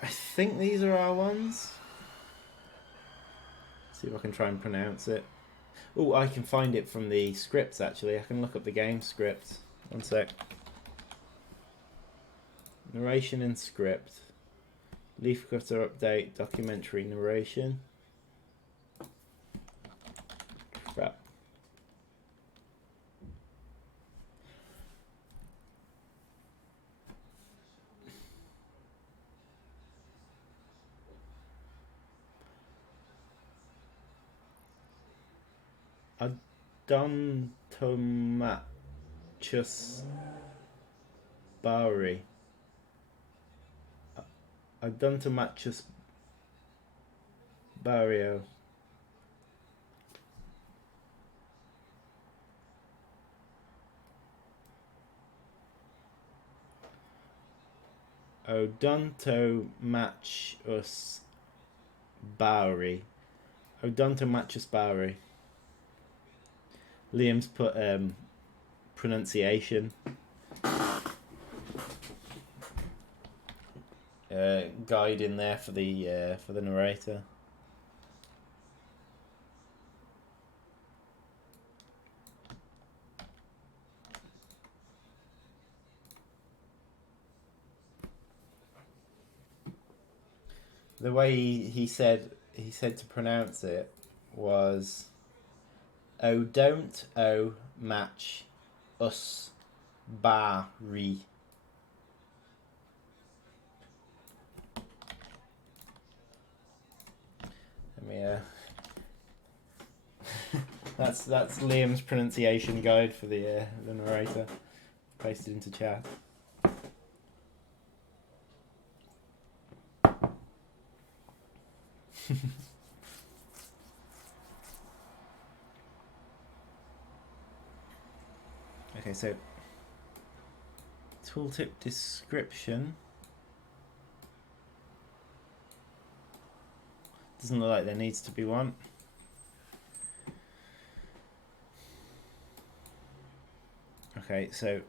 I think these are our ones. See if I can try and pronounce it. Oh, I can find it from the scripts actually. I can look up the game script. One sec. Narration and script. Leafcutter update, documentary narration. Crap. Odontomachus Bowery. Odontomachus Barrio. Odontomachus Bowery. Odontomachus Bowery. Liam's put pronunciation guide in there for the narrator. The way he said to pronounce it was match us Bari. Let me that's Liam's pronunciation guide for the narrator. Pasted into chat. Okay, so tooltip description. Doesn't look like there needs to be one. Okay, so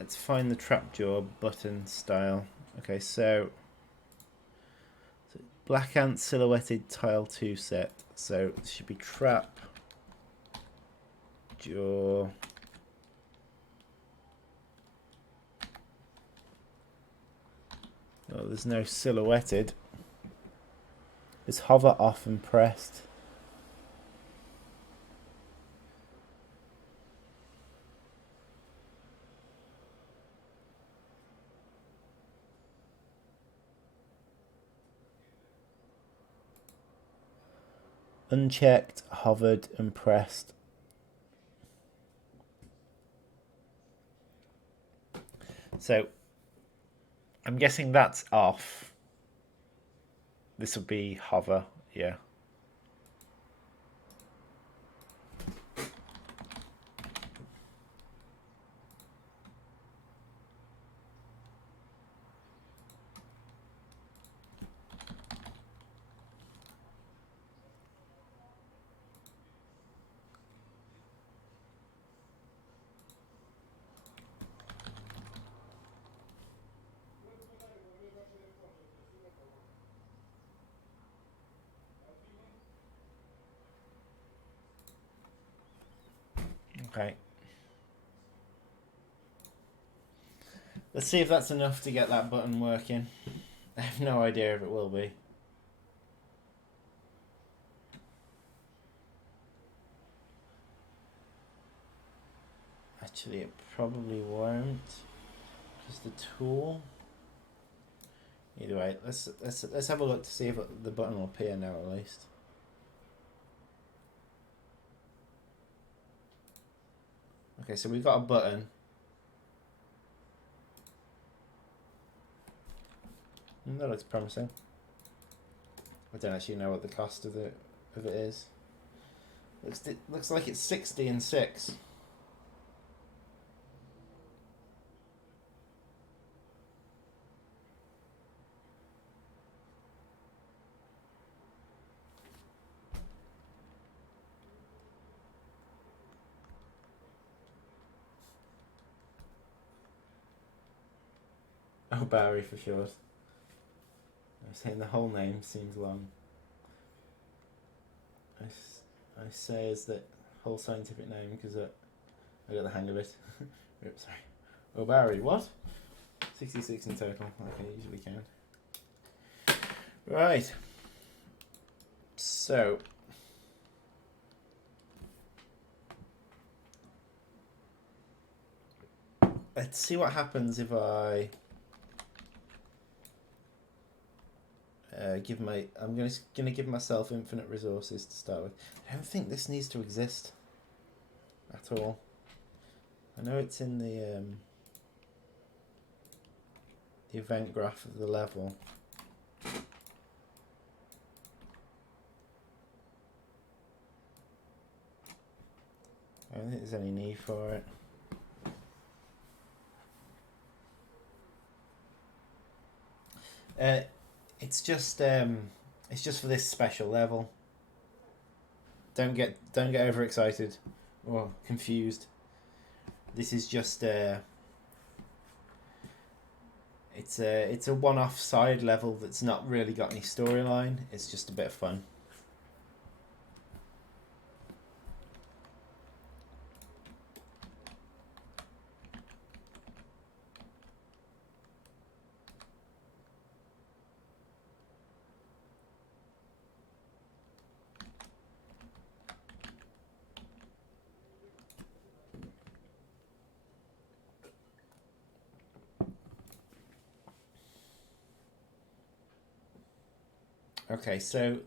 let's find the trapjaw button style. Okay, so black ant silhouetted tile 2 set. So it should be trap jaw. Oh, there's no silhouetted. It's hover off and pressed. Unchecked, hovered and pressed. So I'm guessing that's off. This would be hover, yeah. Okay. Let's see if that's enough to get that button working. I have no idea if it will be. Actually, it probably won't, because the tool. Either way, let's have a look to see if the button will appear now at least. Okay, so we've got a button. That looks promising. I don't actually know what the cost of it is. Looks like it's 60 and 6. Oh, Barry for short. I'm saying the whole name seems long. I say is the whole scientific name because I got the hang of it. Oops, sorry. Oh, Barry, what? 66 in total. Okay, usually count. Right. So. Let's see what happens if I I'm gonna give myself infinite resources to start with. I don't think this needs to exist at all. I know it's in the event graph of the level. I don't think there's any need for it. It's just for this special level. Don't get overexcited or confused. This is just it's a one-off side level that's not really got any storyline. It's just a bit of fun. Okay, so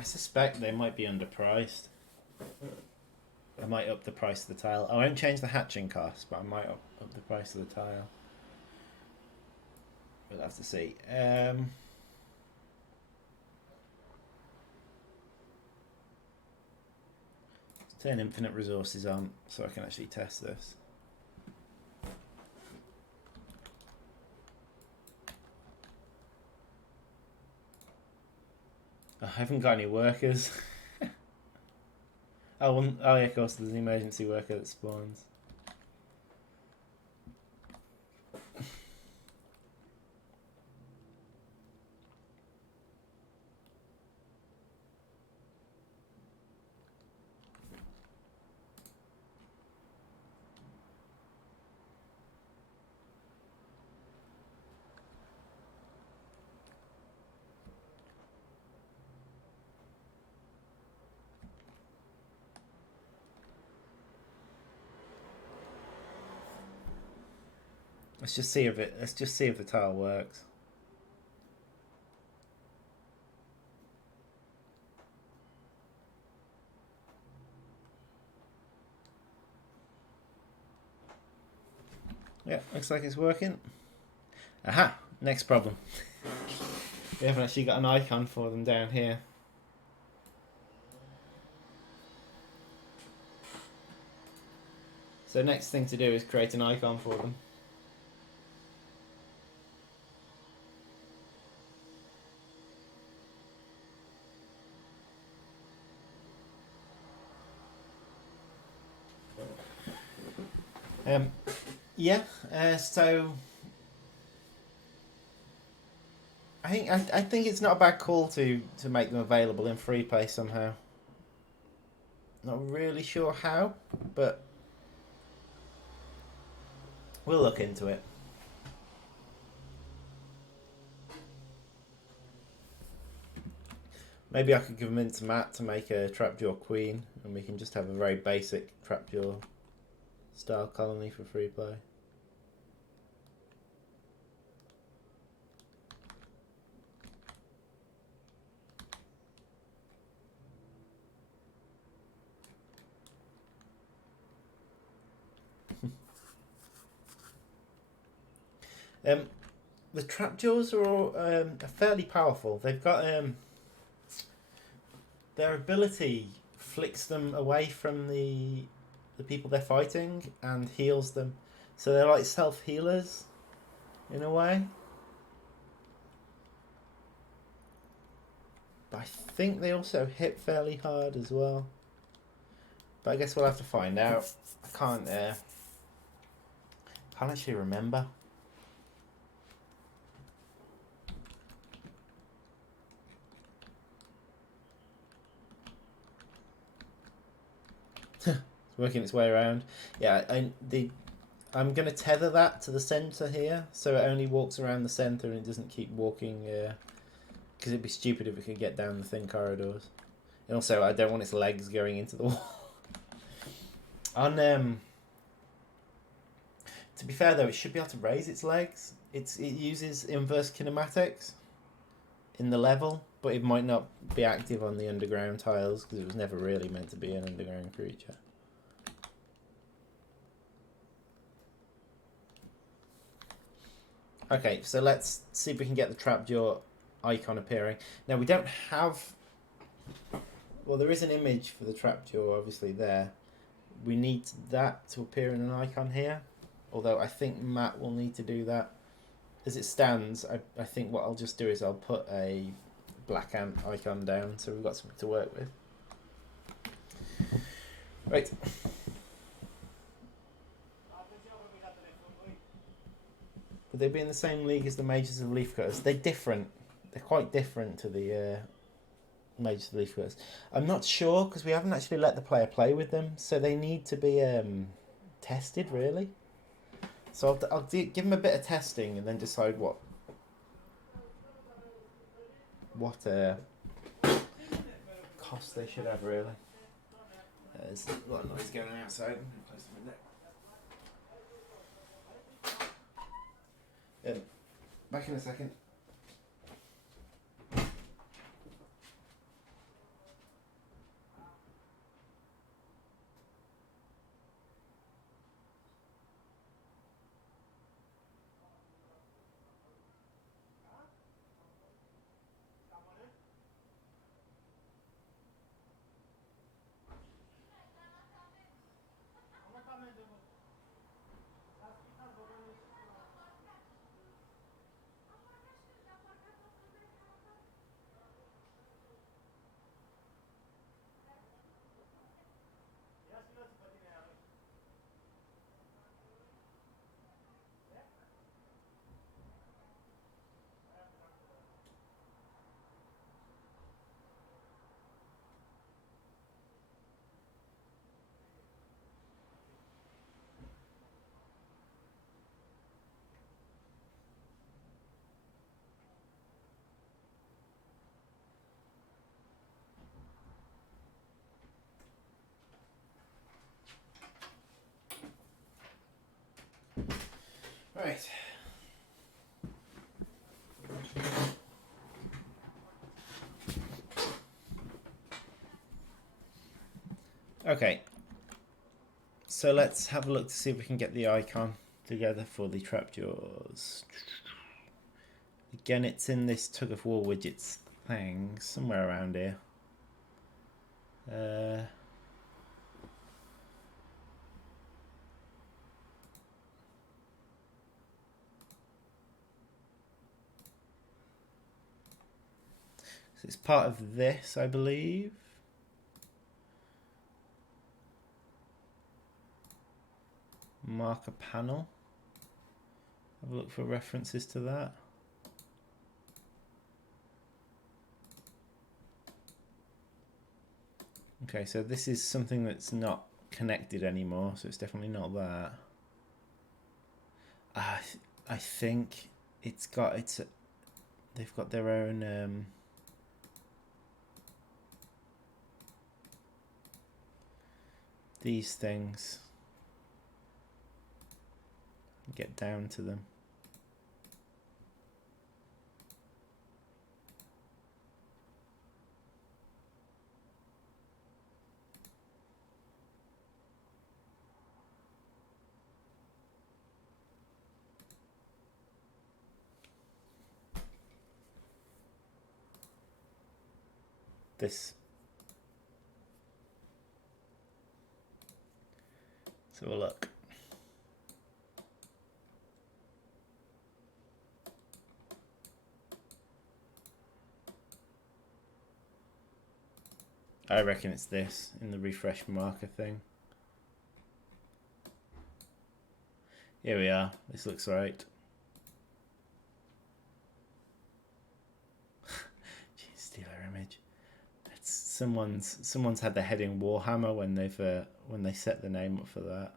I suspect they might be underpriced. I might up the price of the tile. I won't change the hatching cost, but I might up the price of the tile. We'll have to see. Let's turn infinite resources on so I can actually test this. I haven't got any workers. Oh, yeah, of course, there's an emergency worker that spawns. Let's just see if the tile works. Yeah, looks like it's working. Aha! Next problem. We haven't actually got an icon for them down here. So next thing to do is create an icon for them. Yeah, so I think it's not a bad call to make them available in free play somehow. Not really sure how, but we'll look into it. Maybe I could give them into Matt to make a Trapjaw Queen, and we can just have a very basic Trapjaw style colony for free play. The Trapjaws are all, fairly powerful. They've got their ability flicks them away from the people they're fighting and heals them. So they're like self-healers in a way. But I think they also hit fairly hard as well. But I guess we'll have to find out. I can't actually remember. It's working its way around. Yeah, I'm going to tether that to the centre here, so it only walks around the centre and it doesn't keep walking, because it'd be stupid if it could get down the thin corridors. And also, I don't want its legs going into the wall. To be fair though, it should be able to raise its legs. It uses inverse kinematics in the level, but it might not be active on the underground tiles because it was never really meant to be an underground creature. Okay, so let's see if we can get the Trapjaw icon appearing. Now we don't have... Well, there is an image for the Trapjaw obviously there. We need that to appear in an icon here. Although I think Matt will need to do that. As it stands, I think what I'll just do is I'll put a black ant icon down so we've got something to work with. Right. Would they be in the same league as the Mages of Leafcutters? They're different. They're quite different to the Mages of Leafcutters. I'm not sure because we haven't actually let the player play with them, so they need to be tested really. So I'll give them a bit of testing and then decide what cost they should have really. There's a lot of noise going on outside. Close the window. Back in a second. Right. Okay. So let's have a look to see if we can get the icon together for the trapdoors. Again, it's in this tug of war widgets thing somewhere around here. So it's part of this, I believe. Marker panel. Have a look for references to that. Okay, so this is something that's not connected anymore, so it's definitely not that. I think it's got they've got their own these things. Get down to them. This. So we'll look. I reckon it's this in the refresh marker thing. Here we are. This looks right. Jeez, steal our image. It's someone's had the heading Warhammer when they set the name up for that.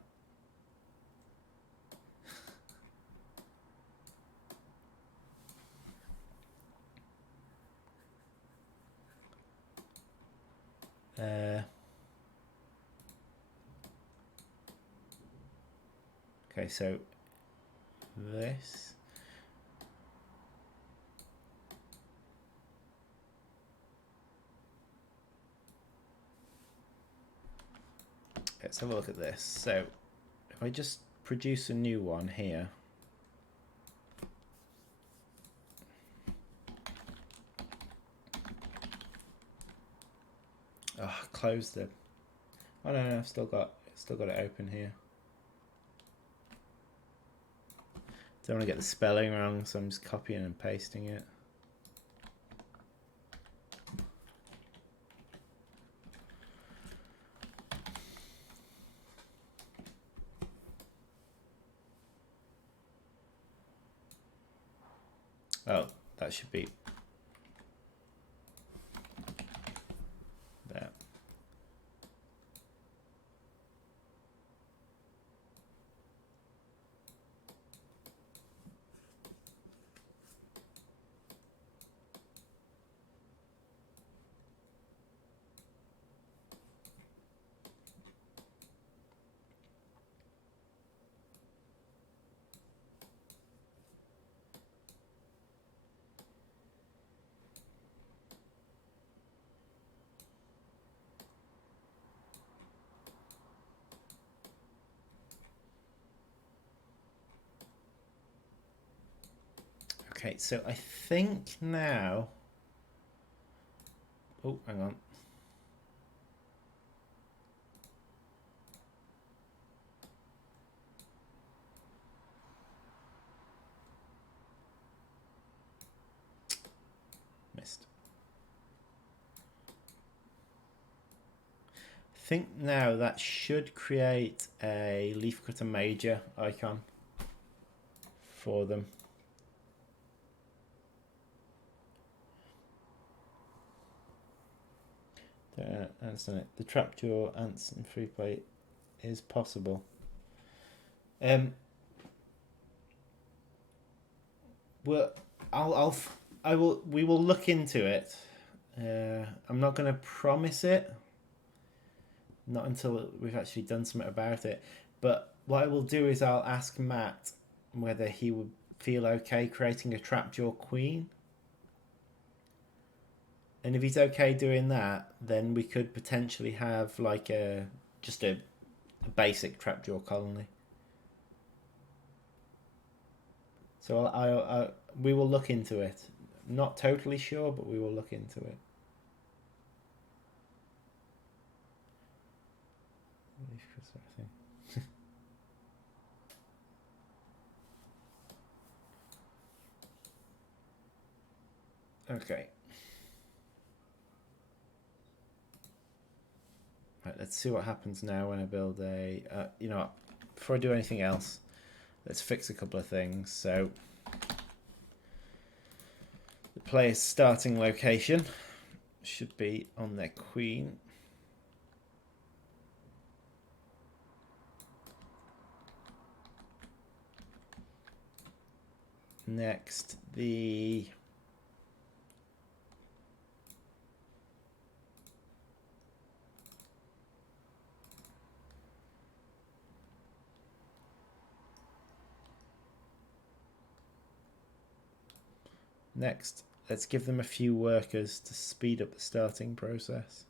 Okay, so this. Let's have a look at this. So if I just produce a new one here. Oh, closed it. Oh no, I've still got it open here. Don't want to get the spelling wrong, so I'm just copying and pasting it. Oh, that should be there. Okay, so I think now. Oh, hang on. Missed. I think now that should create a leaf cutter major icon for them. Don't understand it. The trapdoor ants and freeplay is possible. Well, we will look into it. I'm not going to promise it. Not until we've actually done something about it. But what I will do is I'll ask Matt whether he would feel okay creating a trapjaw queen. And if he's okay doing that, then we could potentially have like just a basic trapjaw colony. So we will look into it. Not totally sure, but we will look into it. Okay. Right, let's see what happens now when I build a... you know what? Before I do anything else, let's fix a couple of things. So, the player's starting location should be on their queen. Next, the... Next, let's give them a few workers to speed up the starting process.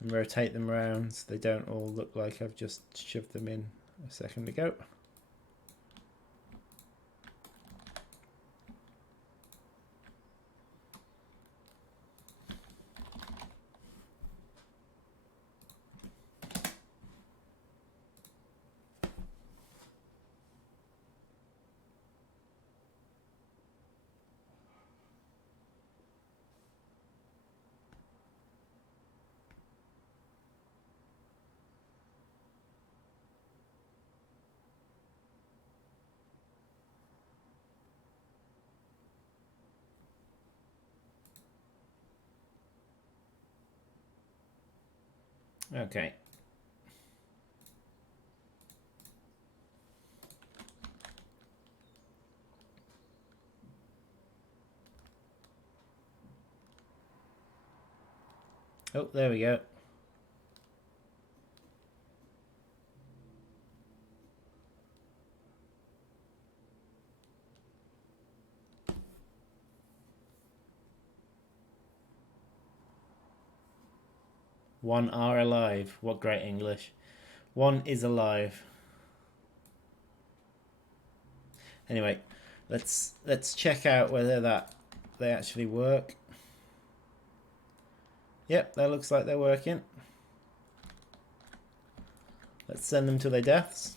And rotate them around so they don't all look like I've just shoved them in a second ago. Okay. Oh, there we go. One are alive. What great English. One is alive. Anyway, let's check out whether they actually work. Yep, that looks like they're working. Let's send them to their deaths.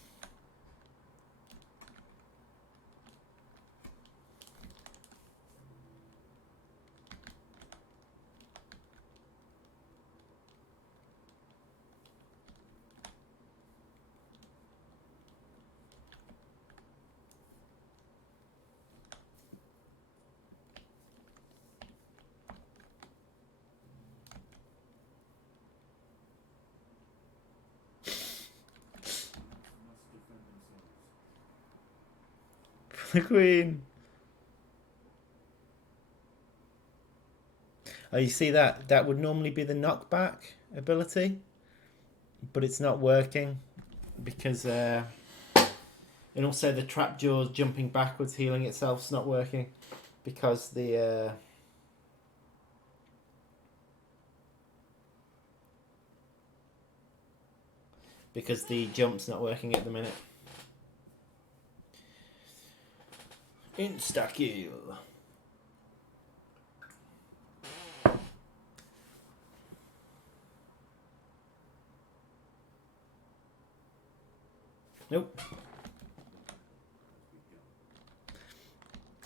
The Queen. Oh, you see that? That would normally be the knockback ability, but it's not working because, and also the trap jaws jumping backwards, healing itself is not working because the jump's not working at the minute. Insta kill. Nope.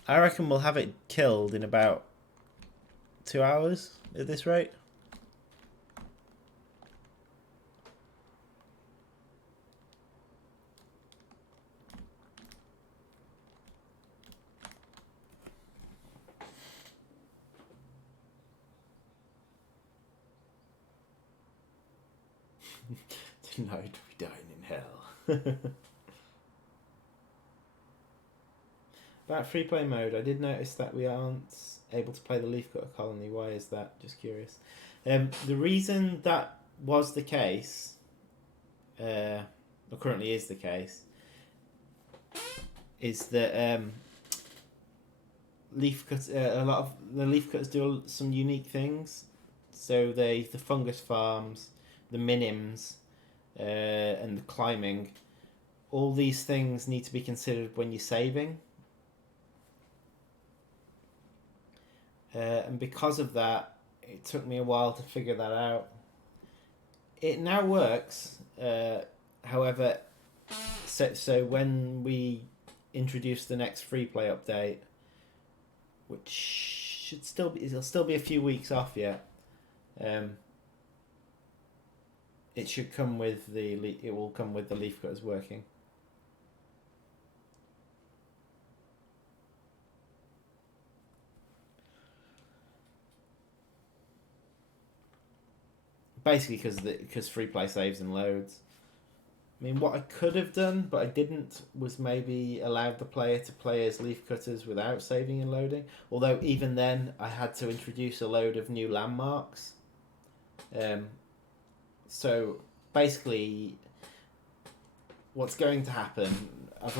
I reckon we'll have it killed in about 2 hours at this rate. Tonight we dine in hell. About free play mode, I did notice that we aren't able to play the Leafcutter Colony. Why is that? Just curious. The reason that was the case or currently is the case, is that leaf cuts. A lot of the leaf cutters do some unique things. So the fungus farms, the minims, and the climbing, all these things need to be considered when you're saving. And because of that, it took me a while to figure that out. It now works. However, so when we introduce the next free play update, which should still be, it'll still be a few weeks off yet. It should come with it will come with the leaf cutters working. Basically, because free play saves and loads. I mean, what I could have done, but I didn't, was maybe allowed the player to play as leaf cutters without saving and loading. Although even then, I had to introduce a load of new landmarks. So basically, what's going to happen? I've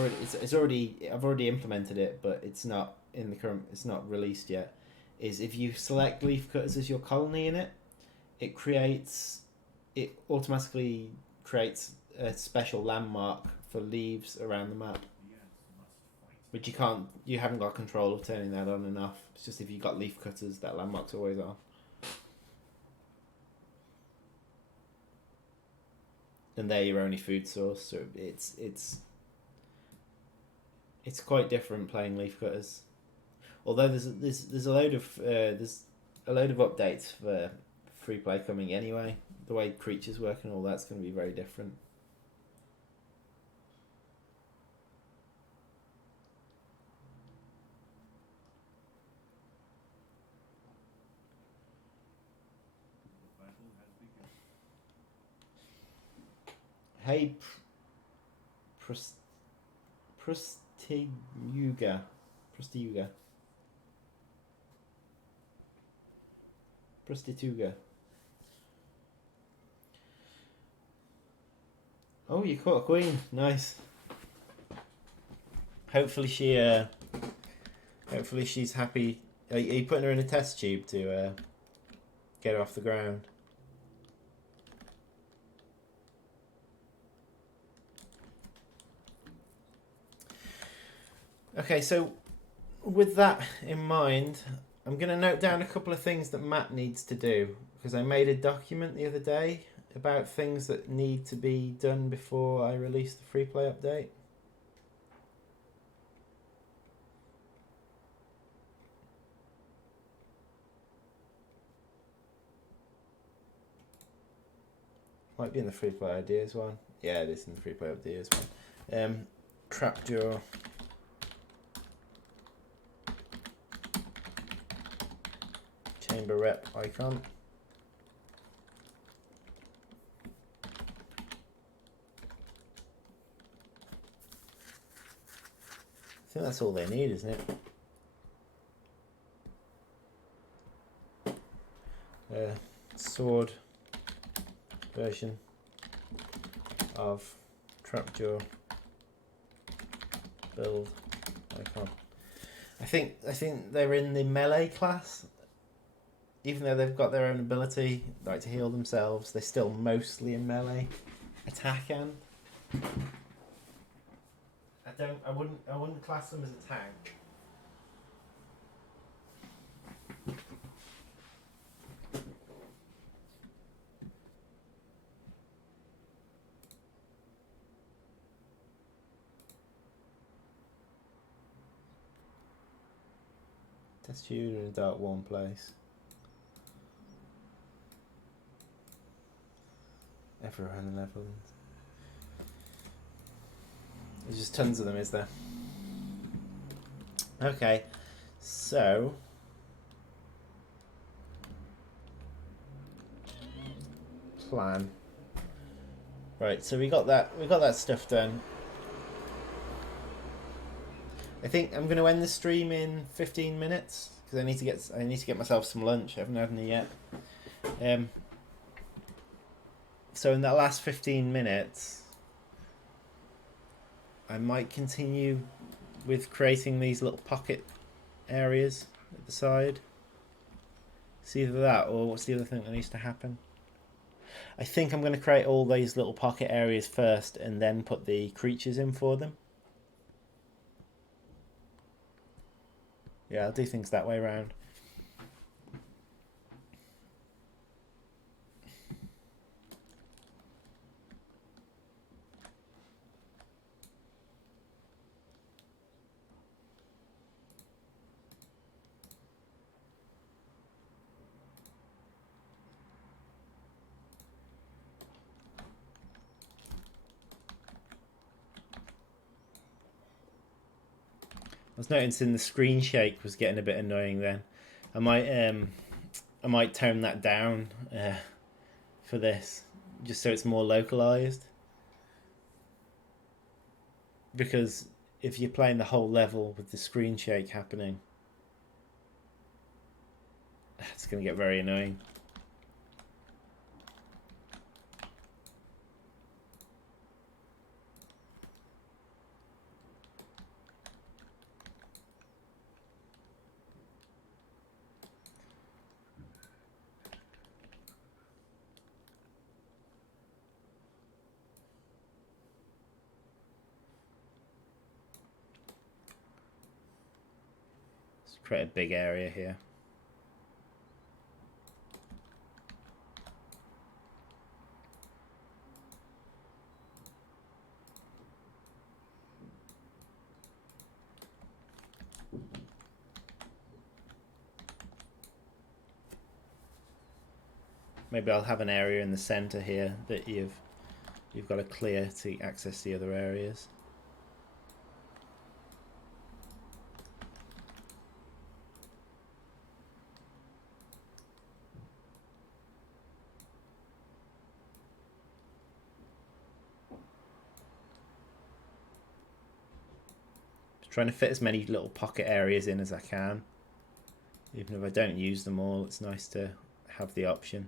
already implemented it, but it's not in the current. It's not released yet. Is if you select leaf cutters as your colony in it, it automatically creates a special landmark for leaves around the map. But you haven't got control of turning that on and off. It's just if you've got leaf cutters, that landmark's always on. And they're your only food source, so it's quite different playing leaf cutters. Although there's a load of updates for free play coming anyway. The way creatures work and all that's going to be very different. Hey, Prostituga. Oh, you caught a queen. Nice. Hopefully she's happy. Are you putting her in a test tube to get her off the ground? Okay, so with that in mind, I'm going to note down a couple of things that Matt needs to do, because I made a document the other day about things that need to be done before I release the free play update. Might be in the free play ideas one. Yeah, it is in the free play ideas one. Trapjaw. Chamber rep icon. I think that's all they need, isn't it? Sword version of Trapjaw build icon. I think they're in the melee class. Even though they've got their own ability, like to heal themselves, they're still mostly in melee attack end. I wouldn't class them as a tank. Test you in a dark warm place. Everywhere in the Netherlands. There's just tons of them, is there? Okay, so plan. Right, so we got that stuff done. I think I'm going to end the stream in 15 minutes because I need to get myself some lunch. I haven't had any yet. So in that last 15 minutes, I might continue with creating these little pocket areas at the side. It's either that or what's the other thing that needs to happen? I think I'm going to create all these little pocket areas first and then put the creatures in for them. Yeah, I'll do things that way around. I was noticing the screen shake was getting a bit annoying then. I might tone that down for this, just so it's more localized. Because if you're playing the whole level with the screen shake happening, it's going to get very annoying. Let's create a big area here. Maybe I'll have an area in the center here that you've got to clear to access the other areas. Just trying to fit as many little pocket areas in as I can. Even if I don't use them all, it's nice to have the option.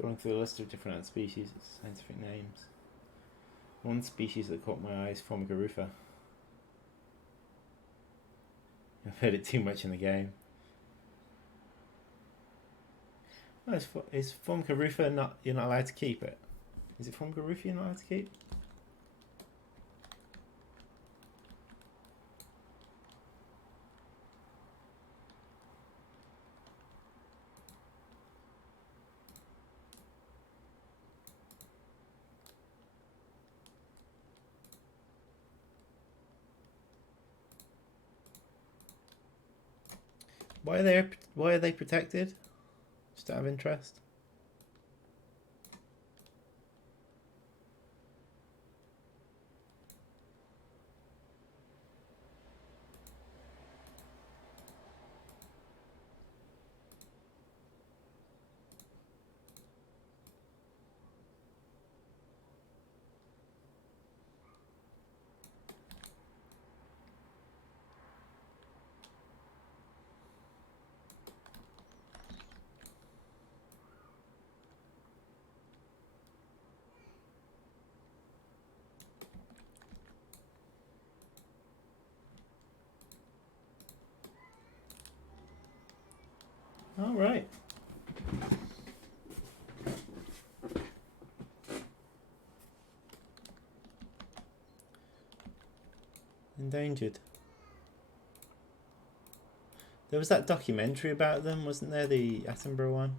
Going through the list of different species, scientific names. One species that caught my eye is Formica rufa. I've heard it too much in the game. Oh, is Formica rufa not? You're not allowed to keep it. Is it Formica rufa you're not allowed to keep? Why are they protected? Just out of interest. All right. Endangered. There was that documentary about them, wasn't there? The Attenborough one.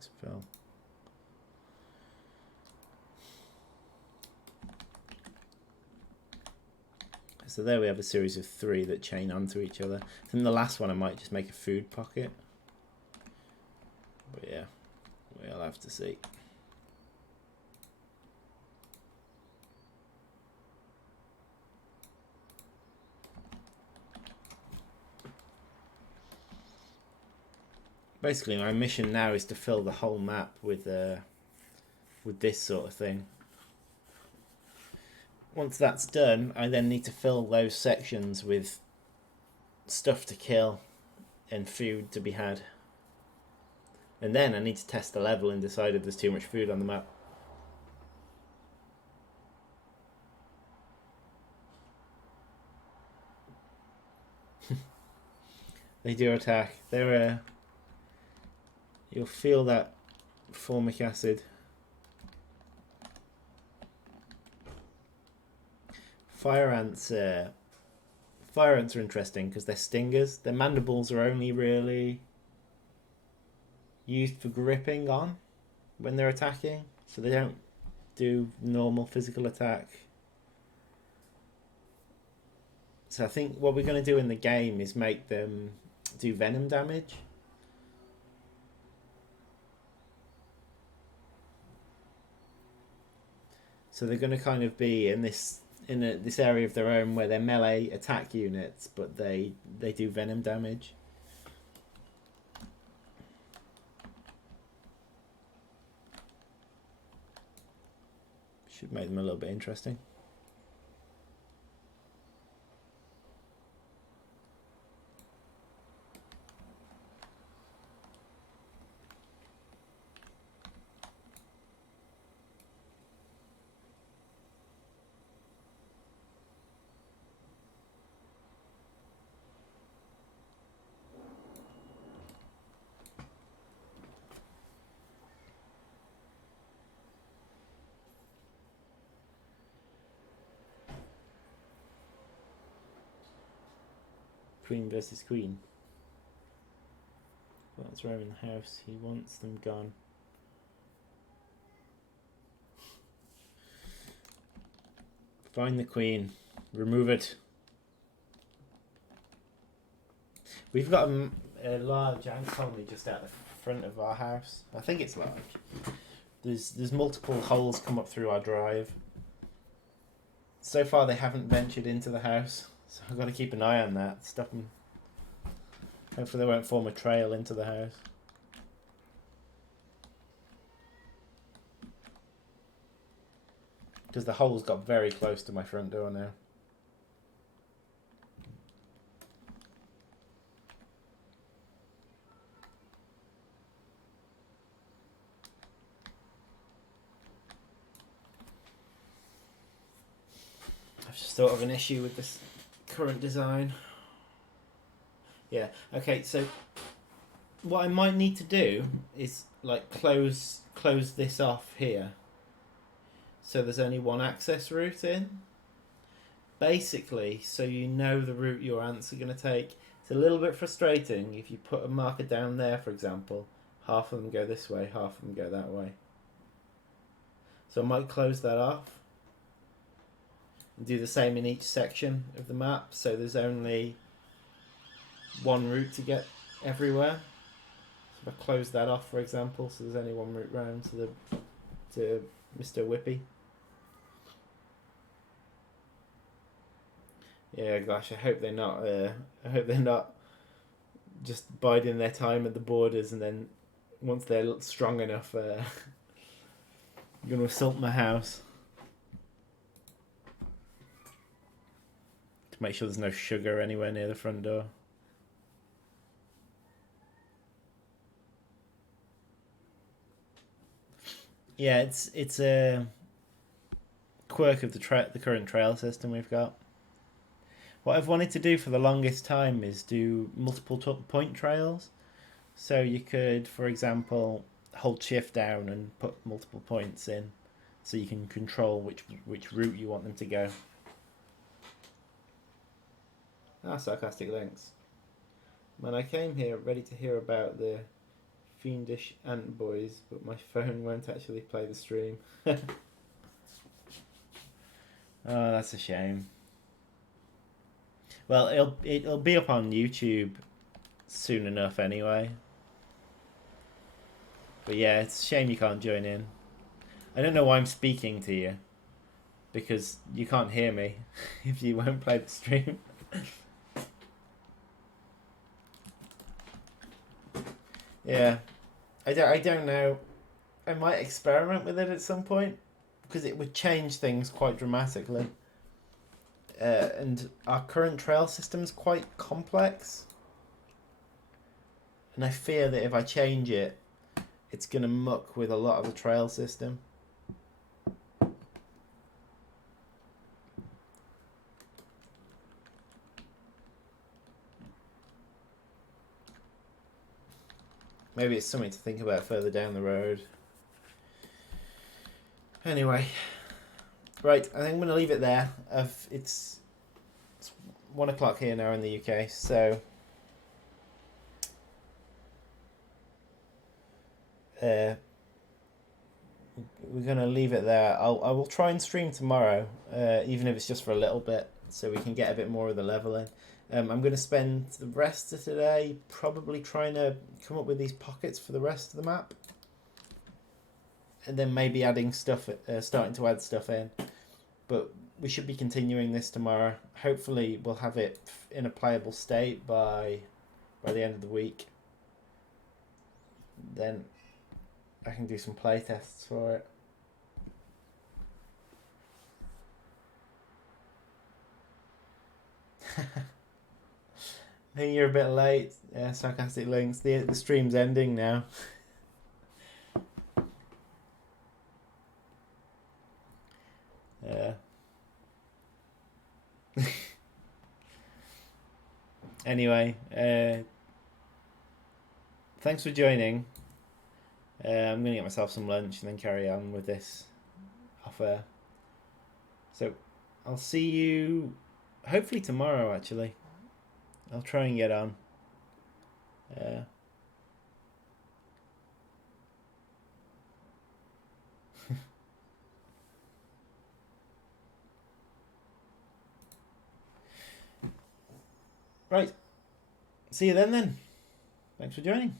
Thanks, Phil. So there we have a series of 3 that chain onto each other. I think the last one I might just make a food pocket. But yeah, we'll have to see. Basically, my mission now is to fill the whole map with this sort of thing. Once that's done, I then need to fill those sections with stuff to kill and food to be had. And then I need to test the level and decide if there's too much food on the map. They do attack. They're you'll feel that formic acid. Fire ants are interesting because they're stingers. Their mandibles are only really used for gripping on when they're attacking, so they don't do normal physical attack. So I think what we're going to do in the game is make them do venom damage. So they're going to kind of be in this area of their own where they're melee attack units, but they do venom damage. Should make them a little bit interesting. Queen versus Queen. What's wrong in the house? He wants them gone. Find the Queen. Remove it. We've got a large ant colony just out the front of our house. I think it's large. There's multiple holes come up through our drive. So far they haven't ventured into the house. So I've got to keep an eye on that, stop them. Hopefully they won't form a trail into the house. Because the holes got very close to my front door now. I've just thought of an issue with this current design. Yeah, okay, so what I might need to do is like close this off here so there's only one access route in. Basically, so you know the route your ants are going to take. It's a little bit frustrating if you put a marker down there, for example. Half of them go this way, half of them go that way. So I might close that off and do the same in each section of the map, so there's only one route to get everywhere. So if I close that off, for example, so there's only one route round to Mr. Whippy. Yeah, gosh, I hope they're not. I hope they're not just biding their time at the borders, and then once they're strong enough, you're gonna assault my house. To make sure there's no sugar anywhere near the front door. Yeah, it's a quirk of the current trail system we've got. What I've wanted to do for the longest time is do multiple point trails. So you could, for example, hold shift down and put multiple points in, so you can control which route you want them to go. Sarcastic links. Man, I came here ready to hear about the fiendish ant boys, but my phone won't actually play the stream. Oh, that's a shame. Well, it'll be up on YouTube soon enough anyway. But yeah, it's a shame you can't join in. I don't know why I'm speaking to you, because you can't hear me if you won't play the stream. Yeah, I don't know. I might experiment with it at some point, because it would change things quite dramatically. And our current trail system is quite complex, and I fear that if I change it, it's going to muck with a lot of the trail system. Maybe it's something to think about further down the road. Anyway, right, I think I'm going to leave it there. It's 1 o'clock here now in the UK, so we're going to leave it there. I will try and stream tomorrow, even if it's just for a little bit, so we can get a bit more of the leveling. I'm going to spend the rest of today probably trying to come up with these pockets for the rest of the map, and then maybe adding stuff, starting to add stuff in. But we should be continuing this tomorrow. Hopefully we'll have it in a playable state by the end of the week. Then I can do some play tests for it. I think you're a bit late. Yeah, sarcastic links. The stream's ending now. Yeah. Anyway, thanks for joining. I'm going to get myself some lunch and then carry on with this off air. So I'll see you hopefully tomorrow, actually. I'll try and get on. Right. See you then. Thanks for joining.